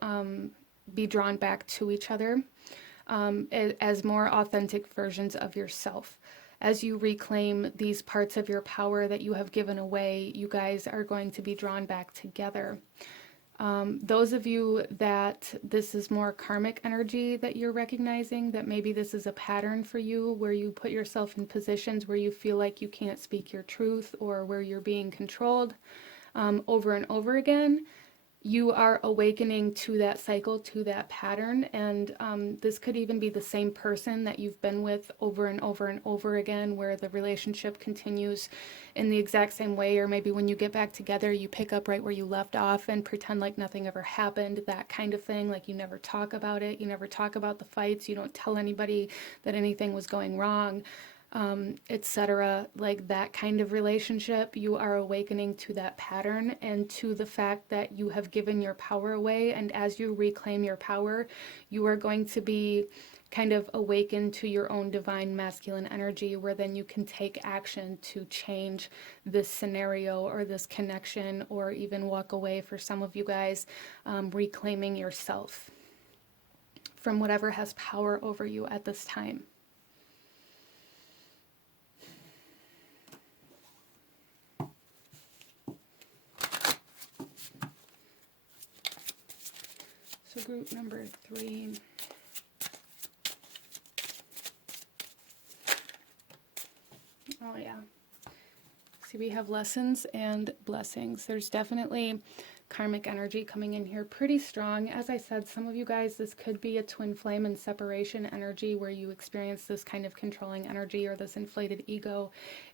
be drawn back to each other as more authentic versions of yourself. As you reclaim these parts of your power that you have given away, you guys are going to be drawn back together. Those of you that this is more karmic energy that you're recognizing, that maybe this is a pattern for you where you put yourself in positions where you feel like you can't speak your truth, or where you're being controlled over and over again, you are awakening to that cycle, to that pattern. And this could even be the same person that you've been with over and over and over again, where the relationship continues in the exact same way. Or maybe when you get back together, you pick up right where you left off and pretend like nothing ever happened, that kind of thing. Like you never talk about it, you never talk about the fights, you don't tell anybody that anything was going wrong, etc. Like that kind of relationship. You are awakening to that pattern and to the fact that you have given your power away, and as you reclaim your power, you are going to be kind of awakened to your own divine masculine energy, where then you can take action to change this scenario or this connection, or even walk away, for some of you guys, reclaiming yourself from whatever has power over you at this time. So group number 3. Oh yeah. See, we have lessons and blessings. There's definitely karmic energy coming in here pretty strong. As I said, some of you guys, this could be a twin flame and separation energy, where you experience this kind of controlling energy or this inflated ego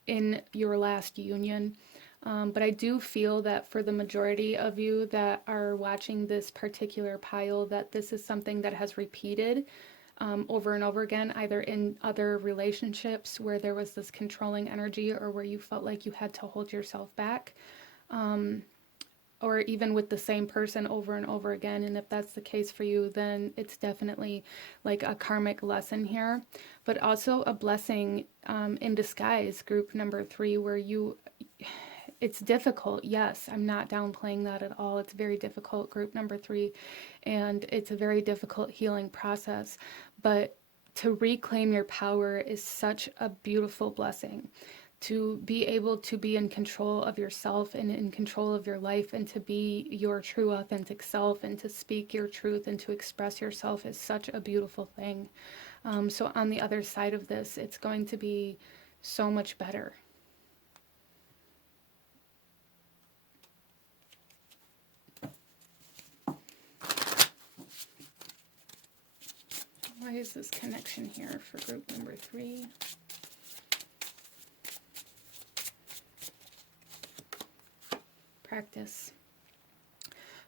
in your last union. But I do feel that for the majority of you that are watching this particular pile, that this is something that has repeated over and over again, either in other relationships where there was this controlling energy, or where you felt like you had to hold yourself back, or even with the same person over and over again. And if that's the case for you, then it's definitely like a karmic lesson here, but also a blessing in disguise, group number 3, where it's difficult. Yes, I'm not downplaying that at all. It's very difficult, group number 3, and it's a very difficult healing process. But to reclaim your power is such a beautiful blessing. To be able to be in control of yourself and in control of your life, and to be your true authentic self, and to speak your truth and to express yourself is such a beautiful thing. So on the other side of this, it's going to be so much better. Why is this connection here for group number 3? Practice.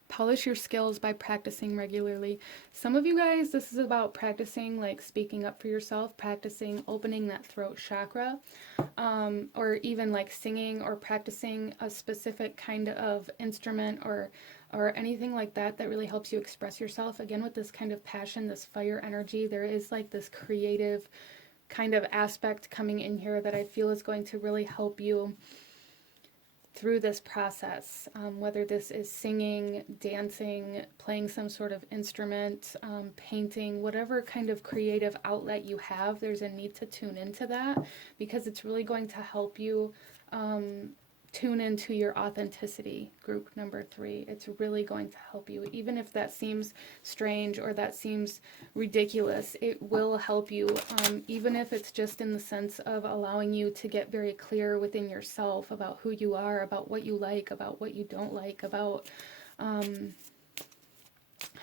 Polish your skills by practicing regularly. Some of you guys, this is about practicing, like speaking up for yourself, practicing opening that throat chakra, or even like singing, or practicing a specific kind of instrument, or anything like that that really helps you express yourself. Again, with this kind of passion, this fire energy, there is like this creative kind of aspect coming in here that I feel is going to really help you through this process, whether this is singing, dancing, playing some sort of instrument, painting, whatever kind of creative outlet you have. There's a need to tune into that, because it's really going to help you tune into your authenticity, group number 3. It's really going to help you. Even if that seems strange or that seems ridiculous, it will help you, even if it's just in the sense of allowing you to get very clear within yourself about who you are, about what you like, about what you don't like, about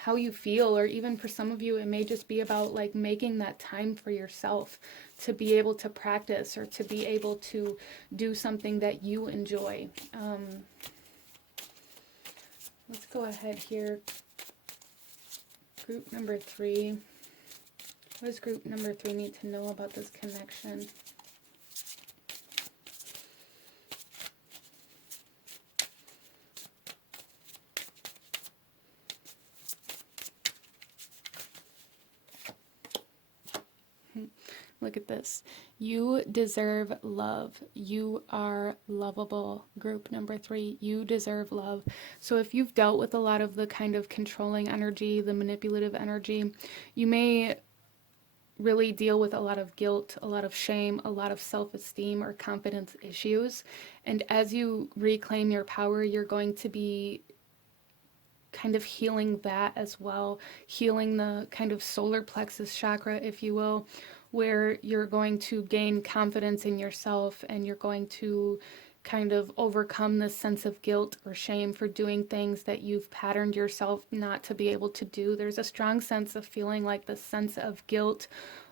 how you feel. Or even for some of you, it may just be about like making that time for yourself to be able to practice, or to be able to do something that you enjoy. Let's go ahead here. Group number 3. What does group number 3 need to know about this connection? Look at this. You deserve love. You are lovable. Group number 3, you deserve love. So if you've dealt with a lot of the kind of controlling energy, the manipulative energy, you may really deal with a lot of guilt, a lot of shame, a lot of self-esteem or confidence issues. And as you reclaim your power, you're going to be kind of healing that as well, healing the kind of solar plexus chakra, if you will, where you're going to gain confidence in yourself, and you're going to kind of overcome this sense of guilt or shame for doing things that you've patterned yourself not to be able to do. There's a strong sense of feeling like the sense of guilt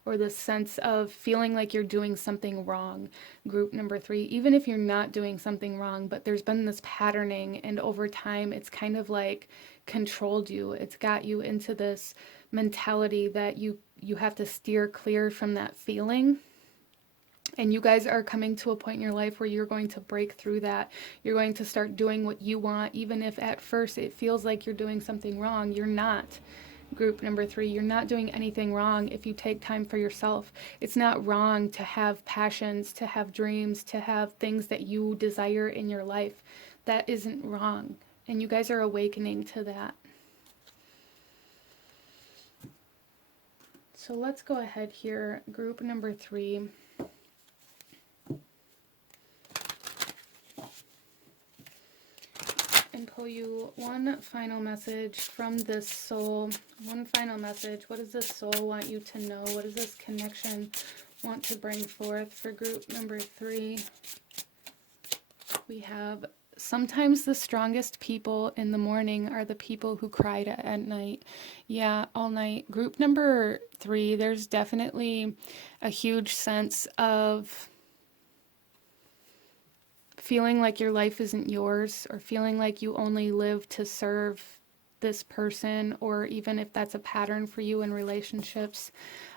or the sense of feeling like you're doing something wrong. Group number 3, even if you're not doing something wrong, but there's been this patterning, and over time it's kind of like controlled you. It's got you into this mentality that you have to steer clear from that feeling. And you guys are coming to a point in your life where you're going to break through that. You're going to start doing what you want, even if at first it feels like you're doing something wrong. You're not. Group number 3, you're not doing anything wrong if you take time for yourself. It's not wrong to have passions, to have dreams, to have things that you desire in your life. That isn't wrong. And you guys are awakening to that. So let's go ahead here. Group number 3. And pull you one final message from this soul. One final message. What does this soul want you to know? What does this connection want to bring forth for group number 3? We have, sometimes the strongest people in the morning are the people who cried at night. Yeah, all night. Group number 3, there's definitely a huge sense of feeling like your life isn't yours, or feeling like you only live to serve this person, or even if that's a pattern for you in relationships.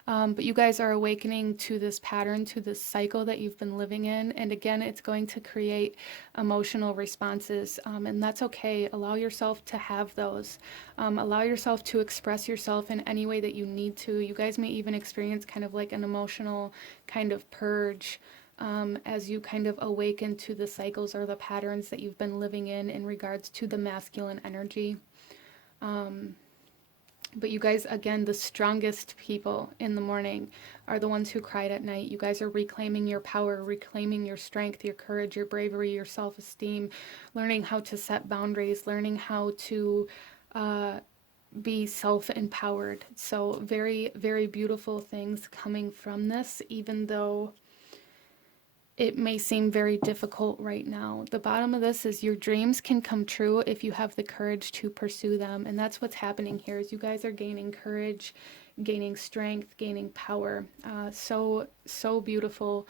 But you guys are awakening to this pattern, to this cycle that you've been living in. And again, it's going to create emotional responses, and that's okay. Allow yourself to have those. Allow yourself to express yourself in any way that you need to. You guys may even experience kind of like an emotional kind of purge, as you kind of awaken to the cycles or the patterns that you've been living in regards to the masculine energy. But you guys, again, the strongest people in the morning are the ones who cried at night. You guys are reclaiming your power, reclaiming your strength, your courage, your bravery, your self-esteem, learning how to set boundaries, learning how to be self-empowered. So very, very beautiful things coming from this, even though it may seem very difficult right now. The bottom of this is your dreams can come true if you have the courage to pursue them. And that's what's happening here, is you guys are gaining courage, gaining strength, gaining power. So beautiful.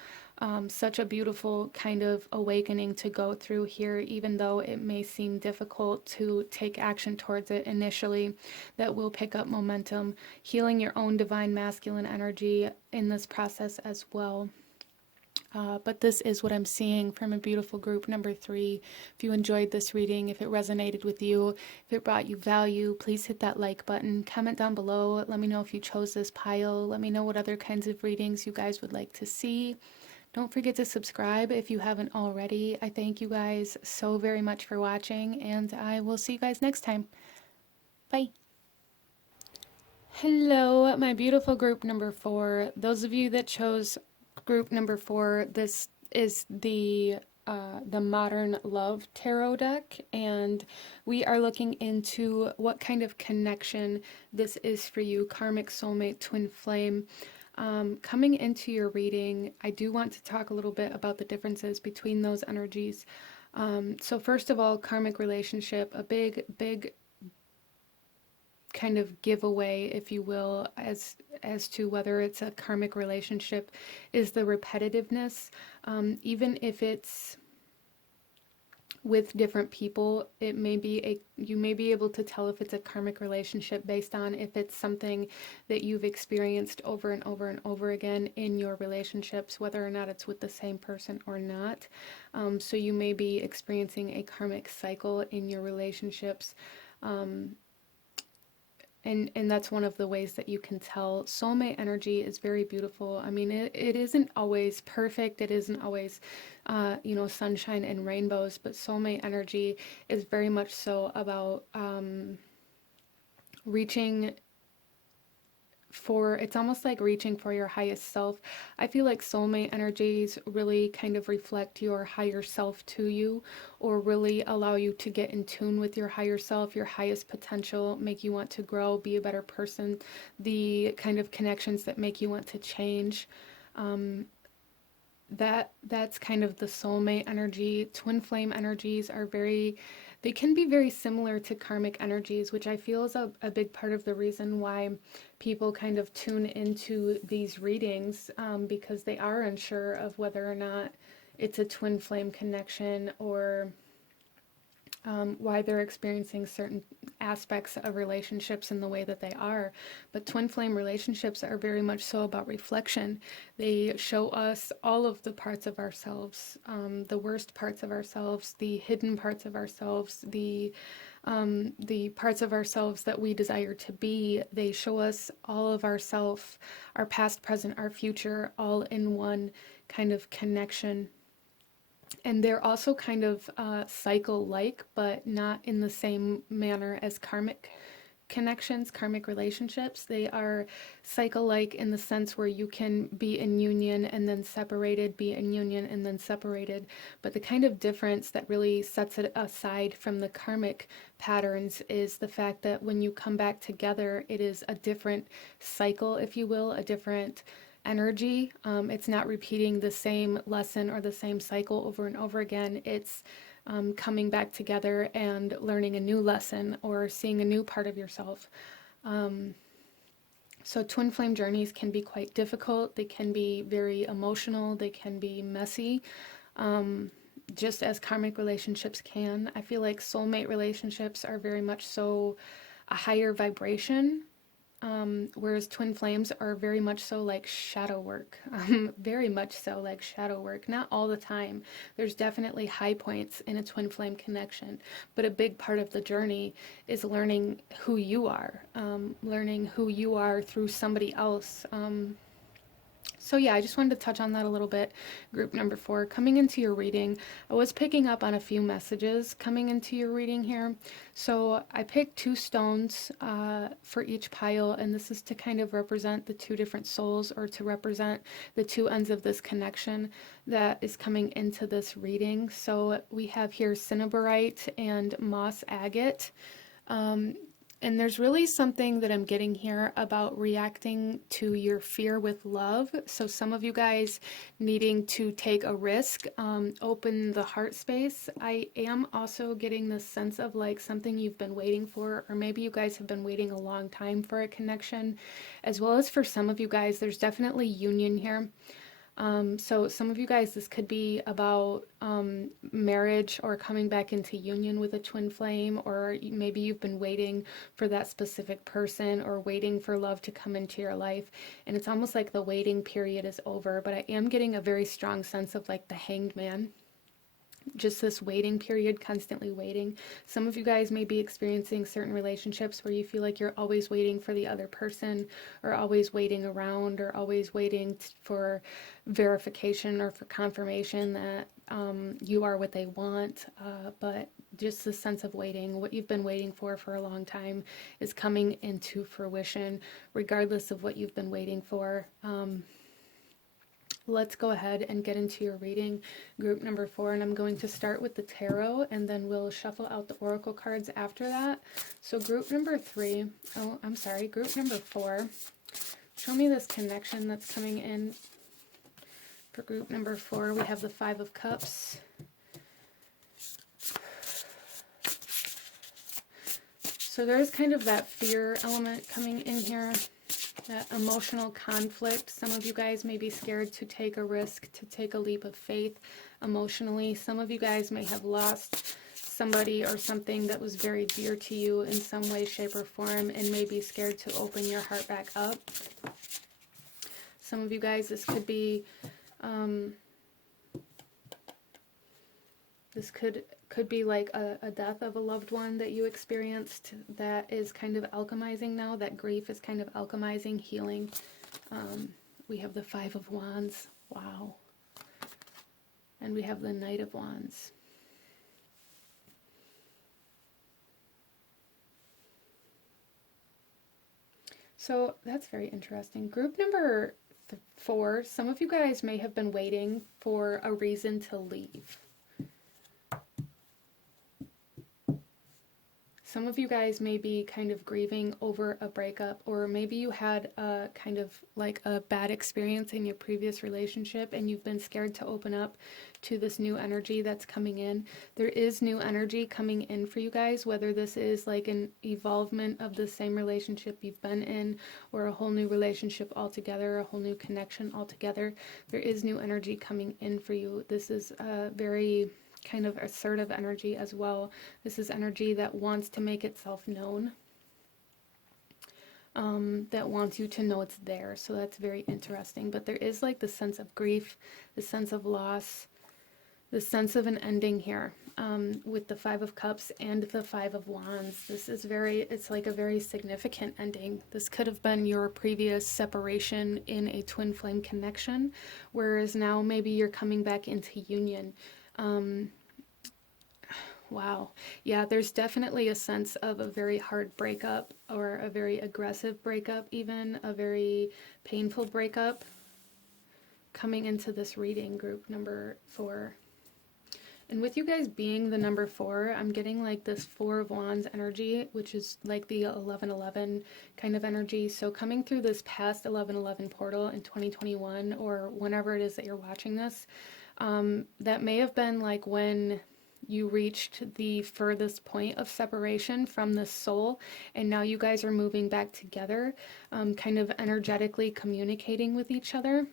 Such a beautiful kind of awakening to go through here, even though it may seem difficult to take action towards it initially. That will pick up momentum, healing your own divine masculine energy in this process as well. But this is what I'm seeing from a beautiful group number 3. If you enjoyed this reading, if it resonated with you, if it brought you value, please hit that like button. Comment down below. Let me know if you chose this pile. Let me know what other kinds of readings you guys would like to see. Don't forget to subscribe if you haven't already. I thank you guys so very much for watching, and I will see you guys next time. Bye. Hello, my beautiful group number 4. Those of you that chose group number 4, this is the Modern Love Tarot deck, and we are looking into what kind of connection this is for you, Karmic-Soulmate-Twin Flame. Coming into your reading, I do want to talk a little bit about the differences between those energies. So first of all, karmic relationship, a big kind of giveaway, if you will, as to whether it's a karmic relationship, is the repetitiveness. Even if it's with different people, it may be you may be able to tell if it's a karmic relationship based on if it's something that you've experienced over and over and over again in your relationships, whether or not it's with the same person or not. So you may be experiencing a karmic cycle in your relationships. And that's one of the ways that you can tell. Soulmate energy is very beautiful. I mean, it isn't always perfect. It isn't always, sunshine and rainbows, but soulmate energy is very much so about it's almost like reaching for your highest self. I feel like soulmate energies really kind of reflect your higher self to you, or really allow you to get in tune with your higher self, your highest potential, make you want to grow, be a better person, the kind of connections that make you want to change. that's kind of the soulmate energy. Twin flame energies are they can be very similar to karmic energies, which I feel is a big part of the reason why people kind of tune into these readings, because they are unsure of whether or not it's a twin flame connection, or why they're experiencing certain aspects of relationships in the way that they are. But twin flame relationships are very much so about reflection. They show us all of the parts of ourselves, the worst parts of ourselves, the hidden parts of ourselves, the parts of ourselves that we desire to be. They show us all of ourself, our past, present, our future, all in one kind of connection. And they're also kind of cycle-like, but not in the same manner as karmic connections, karmic relationships. They are cycle-like in the sense where you can be in union and then separated, be in union and then separated. But the kind of difference that really sets it aside from the karmic patterns is the fact that when you come back together, it is a different cycle, if you will, a different energy. It's not repeating the same lesson or the same cycle over and over again. It's coming back together and learning a new lesson or seeing a new part of yourself. So twin flame journeys can be quite difficult. They can be very emotional. They can be messy, just as karmic relationships can. I feel like soulmate relationships are very much so a higher vibration. Whereas twin flames are very much so like shadow work, very much so like shadow work. Not all the time. There's definitely high points in a twin flame connection, but a big part of the journey is learning who you are, through somebody else. So yeah, I just wanted to touch on that a little bit. Group number 4, coming into your reading, I was picking up on a few messages coming into your reading here. So I picked 2 stones for each pile, and this is to kind of represent the 2 different souls, or to represent the 2 ends of this connection that is coming into this reading. So we have here cinnabarite and moss agate. And there's really something that I'm getting here about reacting to your fear with love. So some of you guys needing to take a risk, open the heart space. I am also getting this sense of like something you've been waiting for, or maybe you guys have been waiting a long time for a connection, as well as for some of you guys, there's definitely union here. So some of you guys, this could be about marriage or coming back into union with a twin flame, or maybe you've been waiting for that specific person or waiting for love to come into your life. And it's almost like the waiting period is over, but I am getting a very strong sense of like the Hanged Man. Just this waiting period, constantly waiting. Some of you guys may be experiencing certain relationships where you feel like you're always waiting for the other person, or always waiting around, or always waiting for verification or for confirmation that you are what they want. But just the sense of waiting, what you've been waiting for a long time, is coming into fruition, regardless of what you've been waiting for. Let's go ahead and get into your reading, group number 4, and I'm going to start with the tarot, and then we'll shuffle out the oracle cards after that. So group number 4, show me this connection that's coming in. For group number 4, we have the 5 of Cups. So there is kind of that fear element coming in here. That emotional conflict. Some of you guys may be scared to take a risk, to take a leap of faith emotionally. Some of you guys may have lost somebody or something that was very dear to you in some way, shape, or form, and may be scared to open your heart back up. Some of you guys, this could be, this could be like a death of a loved one that you experienced that is kind of alchemizing now. That grief is kind of alchemizing, healing. We have the 5 of Wands. Wow. And we have the Knight of Wands. So that's very interesting. Group number 4, some of you guys may have been waiting for a reason to leave. Some of you guys may be kind of grieving over a breakup, or maybe you had a kind of like a bad experience in your previous relationship and you've been scared to open up to this new energy that's coming in. There is new energy coming in for you guys, whether this is like an evolvement of the same relationship you've been in, or a whole new relationship altogether, a whole new connection altogether. There is new energy coming in for you. This is a very kind of assertive energy as well. This is energy that wants to make itself known, that wants you to know it's there. So that's very interesting. But there is like the sense of grief, the sense of loss, the sense of an ending here, with the Five of Cups and the Five of Wands. This is it's like a very significant ending. This could have been your previous separation in a twin flame connection, whereas now maybe you're coming back into union. Wow. Yeah, there's definitely a sense of a very hard breakup, or a very aggressive breakup, even a very painful breakup coming into this reading, group number 4. And with you guys being the number 4, I'm getting like this Four of Wands energy, which is like the 1111 kind of energy. So coming through this past 1111 portal in 2021, or whenever it is that you're watching this, that may have been like when you reached the furthest point of separation from this soul, and now you guys are moving back together, kind of energetically communicating with each other.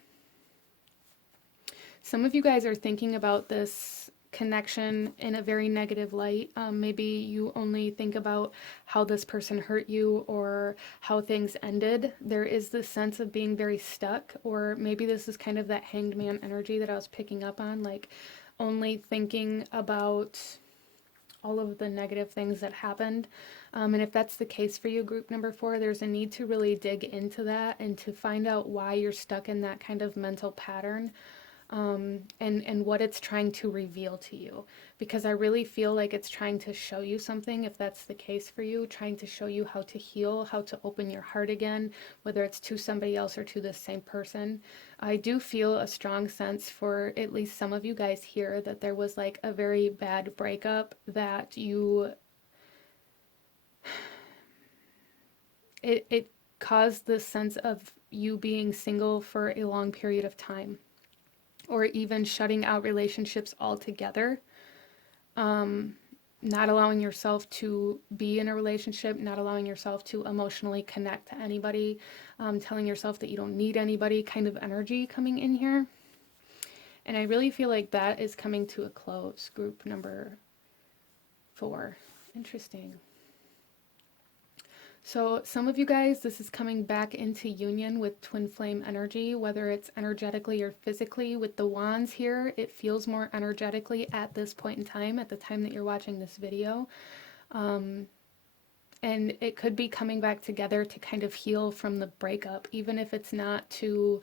Some of you guys are thinking about this connection in a very negative light. Maybe you only think about how this person hurt you or how things ended. There is this sense of being very stuck, or maybe this is kind of that Hanged Man energy that I was picking up on, like only thinking about all of the negative things that happened. And if that's the case for you, group number 4, there's a need to really dig into that and to find out why you're stuck in that kind of mental pattern. And what it's trying to reveal to you, because I really feel like it's trying to show you something, if that's the case for you, trying to show you how to heal, how to open your heart again, whether it's to somebody else or to the same person. I do feel a strong sense for at least some of you guys here that there was like a very bad breakup that it caused this sense of you being single for a long period of time, or even shutting out relationships altogether, not allowing yourself to be in a relationship, not allowing yourself to emotionally connect to anybody, telling yourself that you don't need anybody kind of energy coming in here. And I really feel like that is coming to a close, group number 4. Interesting. So some of you guys, this is coming back into union with twin flame energy, whether it's energetically or physically. With the wands here, it feels more energetically at this point in time, at the time that you're watching this video. And it could be coming back together to kind of heal from the breakup, even if it's not to,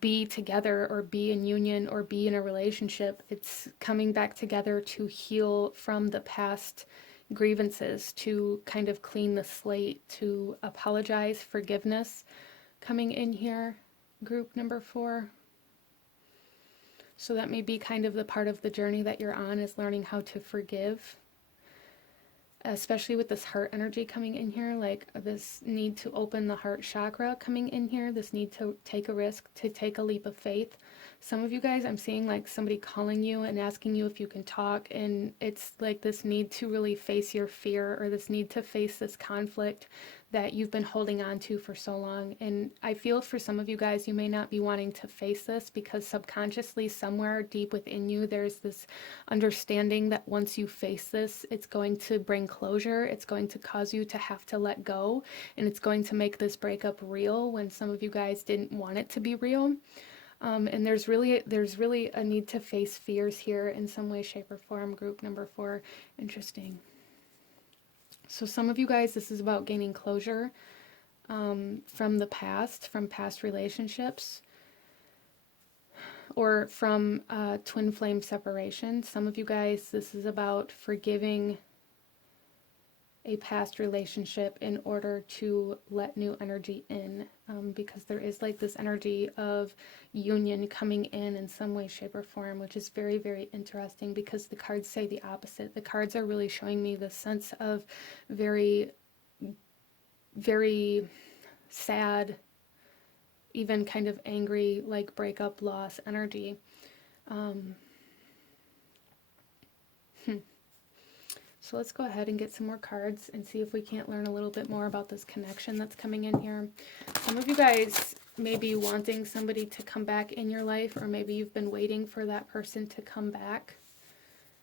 be together or be in union or be in a relationship. It's coming back together to heal from the past grievances, to kind of clean the slate, to apologize, forgiveness coming in here, group number 4. So that may be kind of the part of the journey that you're on, is learning how to forgive, especially with this heart energy coming in here, like this need to open the heart chakra coming in here, this need to take a risk, to take a leap of faith. Some of you guys, I'm seeing like somebody calling you and asking you if you can talk, and it's like this need to really face your fear, or this need to face this conflict that you've been holding on to for so long. And I feel for some of you guys, you may not be wanting to face this because subconsciously, somewhere deep within you, there's this understanding that once you face this, it's going to bring closure, it's going to cause you to have to let go, and it's going to make this breakup real when some of you guys didn't want it to be real. And there's really a need to face fears here in some way, shape, or form, group number 4. Interesting. So some of you guys, this is about gaining closure from the past, from past relationships, or from twin flame separation. Some of you guys, this is about forgiving a past relationship in order to let new energy in, because there is like this energy of union coming in some way, shape, or form, which is very, very interesting because the cards say the opposite. The cards are really showing me the sense of very, very sad, even kind of angry, like breakup, loss energy. So let's go ahead and get some more cards and see if we can't learn a little bit more about this connection that's coming in here. Some of you guys may be wanting somebody to come back in your life, or maybe you've been waiting for that person to come back.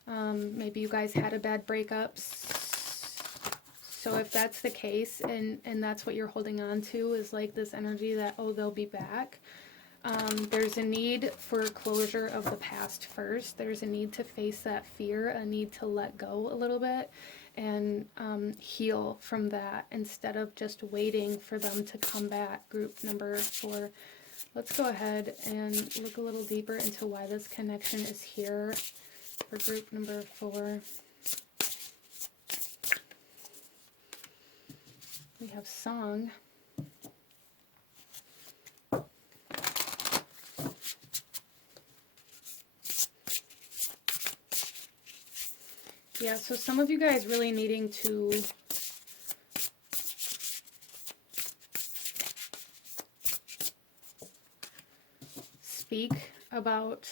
Maybe you guys had a bad breakup. So if that's the case, and that's what you're holding on to, is like this energy that, oh, they'll be back. There's a need for closure of the past first. There's a need to face that fear, a need to let go a little bit and heal from that instead of just waiting for them to come back. Group number 4. Let's go ahead and look a little deeper into why this connection is here for group number 4. We have song. Yeah, so some of you guys really needing to speak about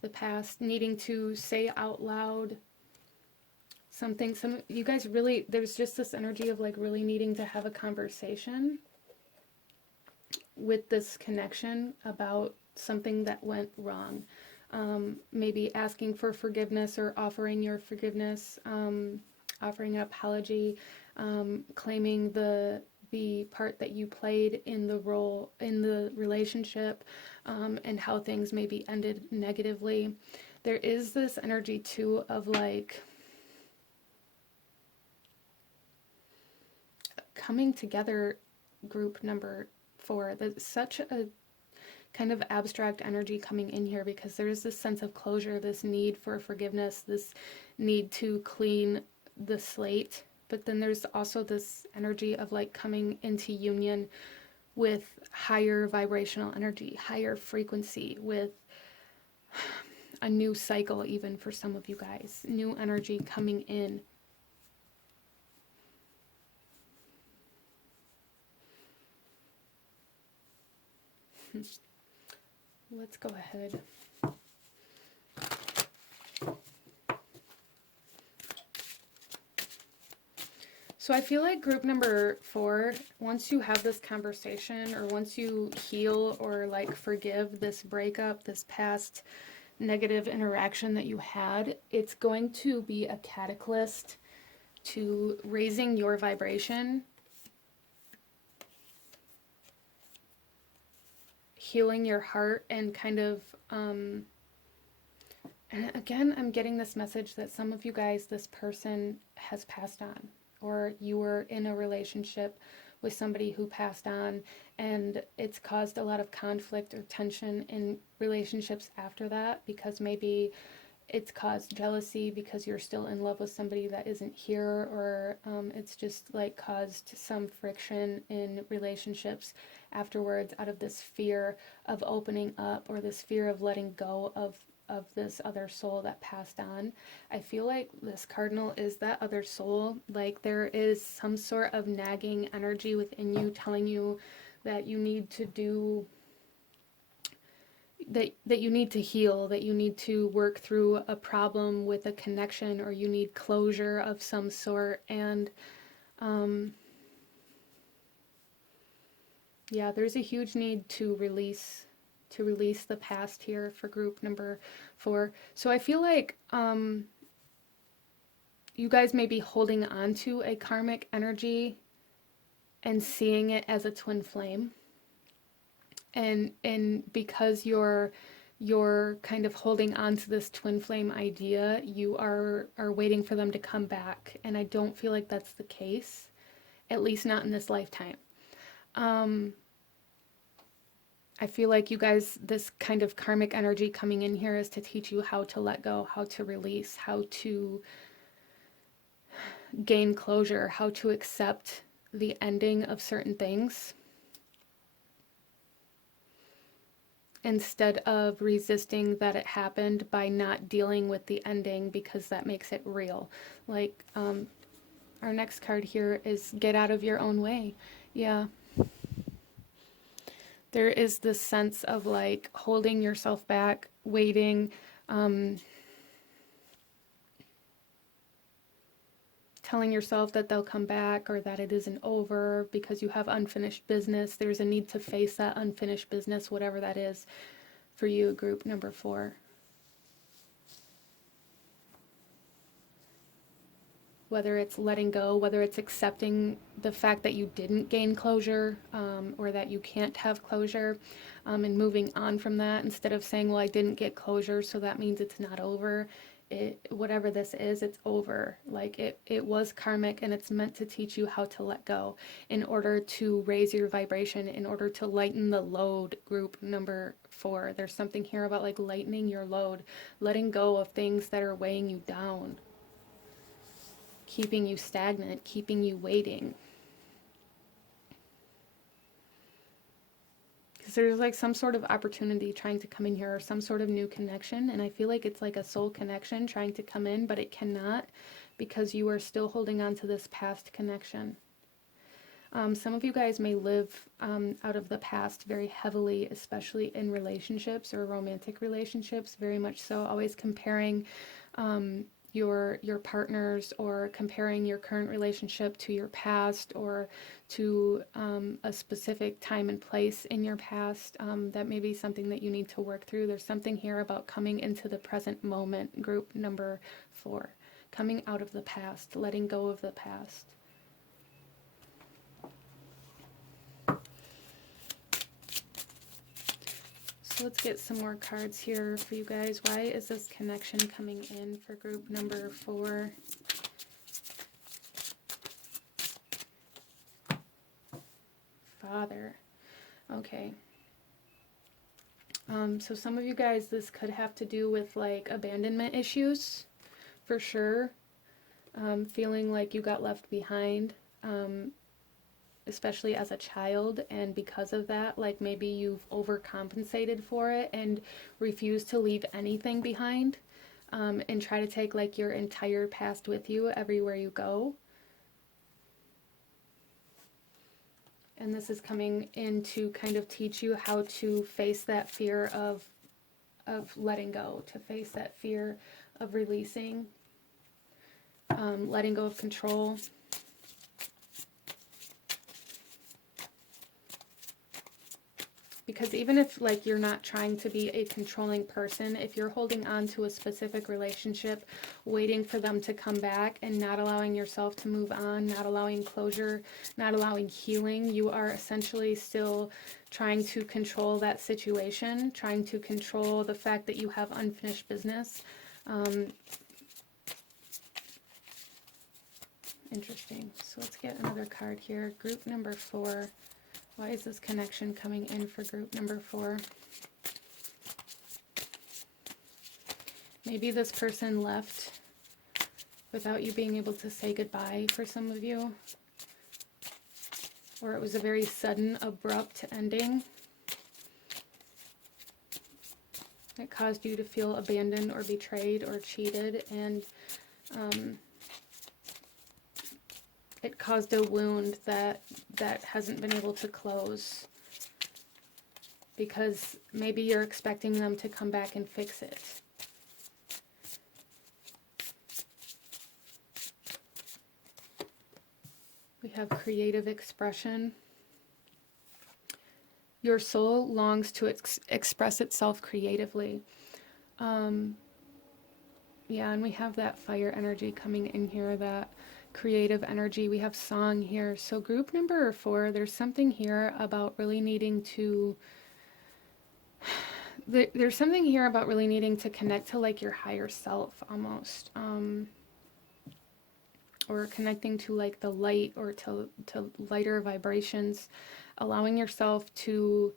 the past, needing to say out loud something. Some of you guys really, there's just this energy of like really needing to have a conversation with this connection about something that went wrong. Maybe asking for forgiveness or offering your forgiveness, offering an apology, claiming the part that you played in the role in the relationship, and how things maybe ended negatively. There is this energy too of like coming together, group number 4. There's such a kind of abstract energy coming in here because there is this sense of closure, this need for forgiveness, this need to clean the slate. But then there's also this energy of like coming into union with higher vibrational energy, higher frequency, with a new cycle even for some of you guys, new energy coming in. Let's go ahead. So I feel like group number 4, once you have this conversation or once you heal or like forgive this breakup, this past negative interaction that you had, it's going to be a catalyst to raising your vibration, healing your heart, and kind of, and again, I'm getting this message that some of you guys, this person has passed on, or you were in a relationship with somebody who passed on, and it's caused a lot of conflict or tension in relationships after that, because maybe it's caused jealousy because you're still in love with somebody that isn't here, or it's just like caused some friction in relationships afterwards out of this fear of opening up or this fear of letting go of this other soul that passed on. I feel like this cardinal is that other soul. Like there is some sort of nagging energy within you telling you that you need to do, that you need to heal, that you need to work through a problem with a connection, or you need closure of some sort. And yeah, there's a huge need to release the past here for group number 4. So I feel like you guys may be holding on to a karmic energy and seeing it as a twin flame. And because you're kind of holding on to this twin flame idea, you are waiting for them to come back. And I don't feel like that's the case, at least not in this lifetime. I feel like you guys, this kind of karmic energy coming in here is to teach you how to let go, how to release, how to gain closure, how to accept the ending of certain things instead of resisting that it happened by not dealing with the ending because that makes it real. Like, our next card here is get out of your own way. Yeah. There is this sense of like holding yourself back, waiting, telling yourself that they'll come back or that it isn't over because you have unfinished business. There's a need to face that unfinished business, whatever that is for you, group number 4. Whether it's letting go, whether it's accepting the fact that you didn't gain closure, or that you can't have closure, and moving on from that instead of saying, well, I didn't get closure, so that means it's not over. Whatever this is, it's over. Like it was karmic, and it's meant to teach you how to let go in order to raise your vibration, in order to lighten the load, group number 4. There's something here about like lightening your load, letting go of things that are weighing you down, keeping you stagnant, keeping you waiting. Because there's like some sort of opportunity trying to come in here, or some sort of new connection, and I feel like it's like a soul connection trying to come in, but it cannot because you are still holding on to this past connection. Some of you guys may live out of the past very heavily, especially in relationships or romantic relationships, very much so, always comparing your partners, or comparing your current relationship to your past, or to a specific time and place in your past. That may be something that you need to work through. There's something here about coming into the present moment, group number 4. Coming out of the past, letting go of the past. So let's get some more cards here for you guys. Why is this connection coming in for group number 4? Father. Okay. So some of you guys, this could have to do with like abandonment issues, for sure. Feeling like you got left behind, especially as a child, and because of that, like maybe you've overcompensated for it and refused to leave anything behind, and try to take like your entire past with you everywhere you go. And this is coming in to kind of teach you how to face that fear of letting go, to face that fear of releasing, letting go of control. Because even if like you're not trying to be a controlling person, if you're holding on to a specific relationship, waiting for them to come back and not allowing yourself to move on, not allowing closure, not allowing healing, you are essentially still trying to control that situation, trying to control the fact that you have unfinished business. Interesting. So let's get another card here. Group number 4. Why is this connection coming in for group number 4? Maybe this person left without you being able to say goodbye for some of you. Or it was a very sudden, abrupt ending. It caused you to feel abandoned or betrayed or cheated, and it caused a wound that hasn't been able to close, because maybe you're expecting them to come back and fix it. We have creative expression. Your soul longs to express itself creatively. Yeah, and we have that fire energy coming in here, that creative energy. We have song here. So group number 4, there's something here about really needing to there's something here about really needing to connect to like your higher self almost, or connecting to like the light, or to lighter vibrations, allowing yourself to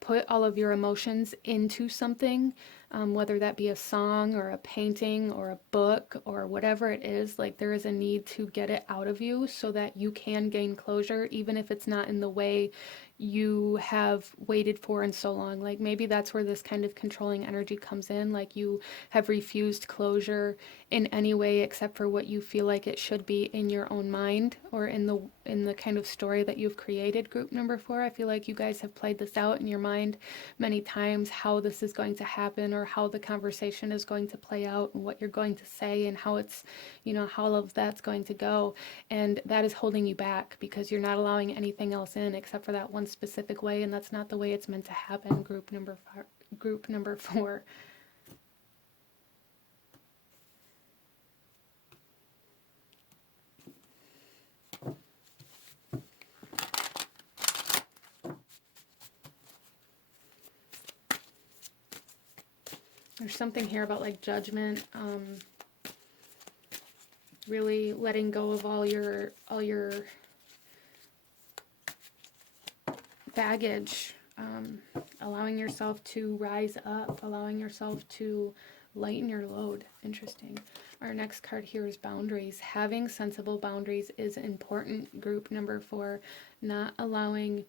put all of your emotions into something, whether that be a song or a painting or a book or whatever it is. Like, there is a need to get it out of you so that you can gain closure, even if it's not in the way you have waited for in so long. Like, maybe that's where this kind of controlling energy comes in. Like, you have refused closure in any way except for what you feel like it should be in your own mind, or in the kind of story that you've created. Group number 4, I feel like you guys have played this out in your mind many times, how this is going to happen, or how the conversation is going to play out, and what you're going to say, and how it's, how all of that's going to go. And that is holding you back because you're not allowing anything else in except for that one specific way, and that's not the way it's meant to happen. Group number 4. There's something here about like judgment, really letting go of all your baggage, allowing yourself to rise up, allowing yourself to lighten your load. Interesting. Our next card here is boundaries. Having sensible boundaries is important. Group number 4, not allowing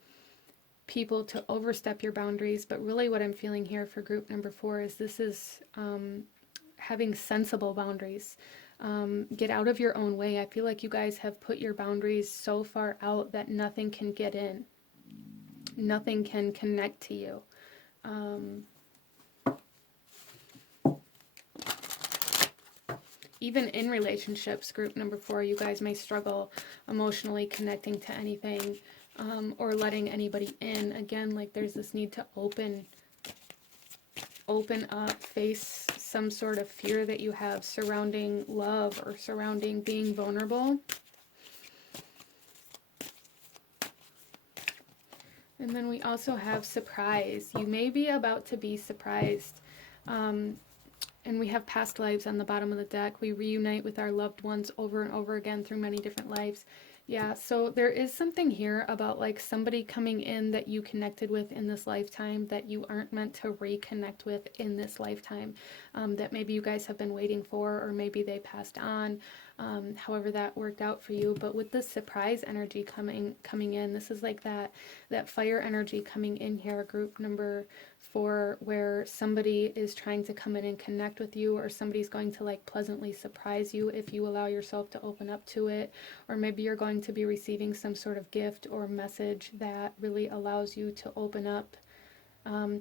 people to overstep your boundaries. But really what I'm feeling here for group number 4 is this is having sensible boundaries. Get out of your own way. I feel like you guys have put your boundaries so far out that nothing can get in. Nothing can connect to you. Even in relationships, group number 4, you guys may struggle emotionally connecting to anything, or letting anybody in. Again, like, there's this need to open up, face some sort of fear that you have surrounding love or surrounding being vulnerable. And then we also have surprise. You may be about to be surprised. And we have past lives on the bottom of the deck. We reunite with our loved ones over and over again through many different lives. Yeah, so there is something here about like somebody coming in that you connected with in this lifetime that you aren't meant to reconnect with in this lifetime, that maybe you guys have been waiting for, or maybe they passed on, however that worked out for you. But with this surprise energy coming in, this is like that fire energy coming in here, group number 4, where somebody is trying to come in and connect with you, or somebody's going to like pleasantly surprise you if you allow yourself to open up to it. Or maybe you're going to be receiving some sort of gift or message that really allows you to open up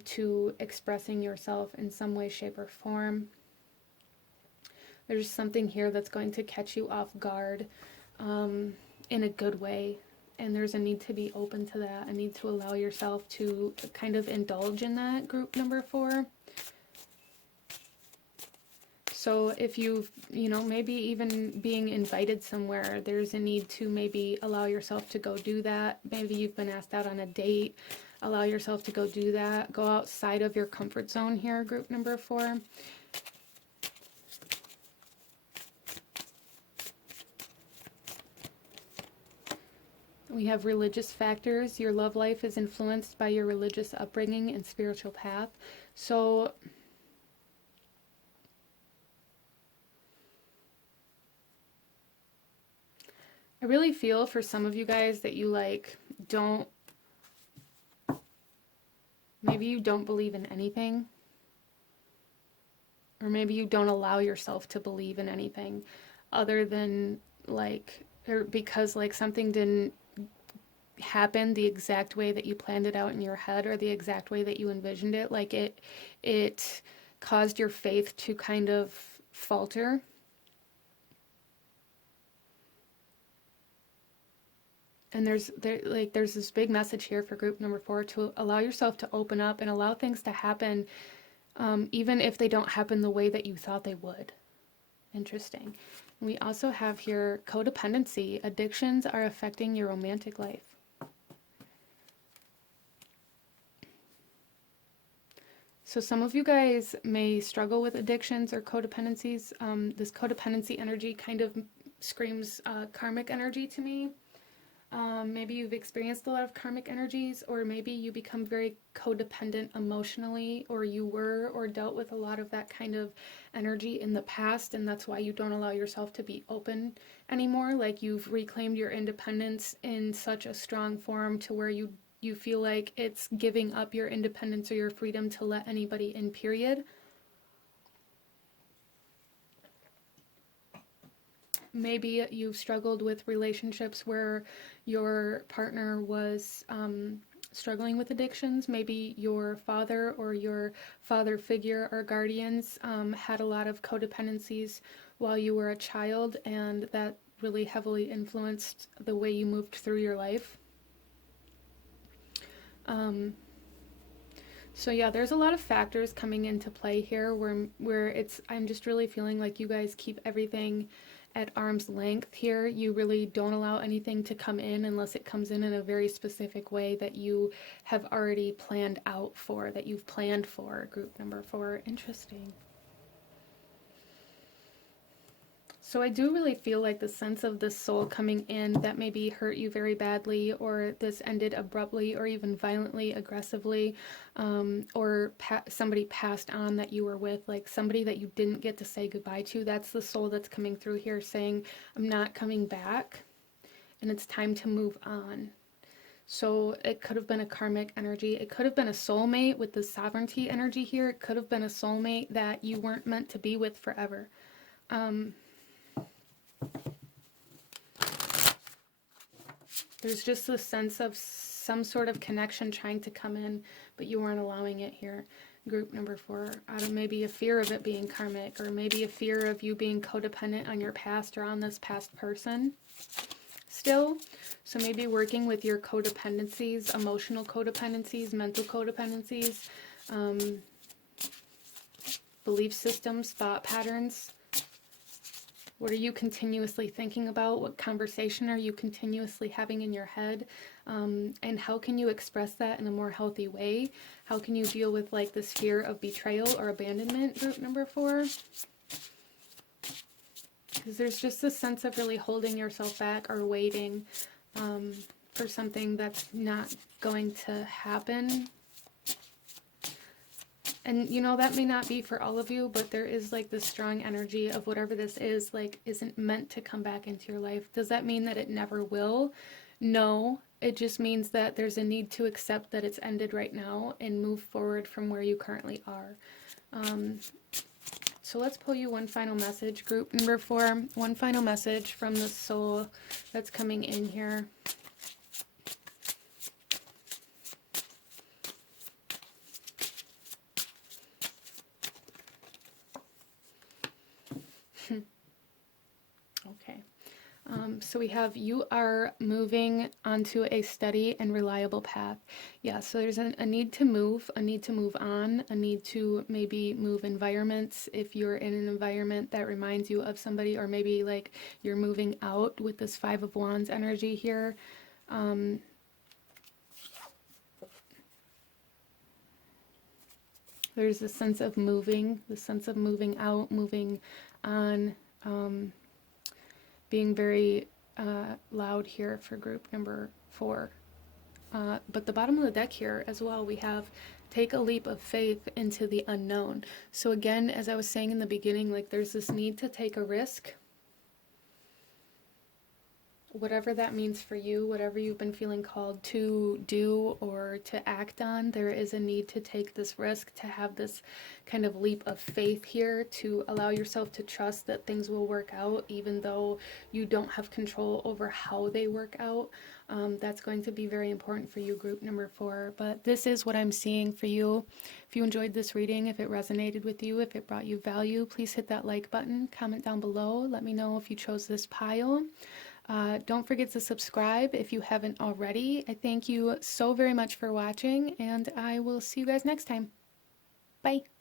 to expressing yourself in some way, shape, or form. There's something here that's going to catch you off guard in a good way. And there's a need to be open to that, a need to allow yourself to kind of indulge in that, group number 4. So if you've, maybe even being invited somewhere, there's a need to maybe allow yourself to go do that. Maybe you've been asked out on a date, allow yourself to go do that. Go outside of your comfort zone here, group number 4. We have religious factors. Your love life is influenced by your religious upbringing and spiritual path. So I really feel for some of you guys that you maybe you don't believe in anything. Or maybe you don't allow yourself to believe in anything other than because something didn't happen the exact way that you planned it out in your head, or the exact way that you envisioned it. Like it caused your faith to kind of falter. And there's this big message here for group number 4 to allow yourself to open up and allow things to happen, even if they don't happen the way that you thought they would. Interesting. We also have here codependency. Addictions are affecting your romantic life. So some of you guys may struggle with addictions or codependencies. This codependency energy kind of screams karmic energy to me. Maybe you've experienced a lot of karmic energies, or maybe you become very codependent emotionally, or you were or dealt with a lot of that kind of energy in the past, and that's why you don't allow yourself to be open anymore. Like you've reclaimed your independence in such a strong form to where you feel like it's giving up your independence or your freedom to let anybody in, period. Maybe you've struggled with relationships where your partner was struggling with addictions. Maybe your father or your father figure or guardians had a lot of codependencies while you were a child, and that really heavily influenced the way you moved through your life. So yeah, there's a lot of factors coming into play here where I'm just really feeling like you guys keep everything at arm's length here. You really don't allow anything to come in unless it comes in a very specific way that you have already planned out for, that you've planned for. Group number 4, interesting. So I do really feel like the sense of this soul coming in that maybe hurt you very badly, or this ended abruptly or even violently, aggressively, or somebody passed on that you were with, like somebody that you didn't get to say goodbye to. That's the soul that's coming through here saying, I'm not coming back and it's time to move on. So it could have been a karmic energy. It could have been a soulmate with the sovereignty energy here. It could have been a soulmate that you weren't meant to be with forever. There's just a sense of some sort of connection trying to come in, but you weren't allowing it here. Group number 4, out of maybe a fear of it being karmic, or maybe a fear of you being codependent on your past or on this past person still. So maybe working with your codependencies, emotional codependencies, mental codependencies, belief systems, thought patterns. What are you continuously thinking about? What conversation are you continuously having in your head? And how can you express that in a more healthy way? How can you deal with like this fear of betrayal or abandonment, group number 4? Because there's just this sense of really holding yourself back or waiting for something that's not going to happen. And, you know, that may not be for all of you, but there is like this strong energy of whatever this is, like, isn't meant to come back into your life. Does that mean that it never will? No, it just means that there's a need to accept that it's ended right now and move forward from where you currently are. So let's pull you one final message, group number 4, one final message from the soul that's coming in here. Okay. So we have, you are moving onto a steady and reliable path. Yeah, so there's a need to move, a need to move on, a need to maybe move environments if you're in an environment that reminds you of somebody, or maybe like you're moving out with this 5 of Wands energy here. There's a sense of moving, the sense of moving out, moving on, being very loud here for group number 4. But the bottom of the deck here as well, we have take a leap of faith into the unknown. So again, as I was saying in the beginning, like there's this need to take a risk. Whatever that means for you, whatever you've been feeling called to do or to act on, there is a need to take this risk, to have this kind of leap of faith here, to allow yourself to trust that things will work out, even though you don't have control over how they work out. That's going to be very important for you, group number 4. But this is what I'm seeing for you. If you enjoyed this reading, if it resonated with you, if it brought you value, please hit that like button, comment down below. Let me know if you chose this pile. Don't forget to subscribe if you haven't already. I thank you so very much for watching, and I will see you guys next time. Bye.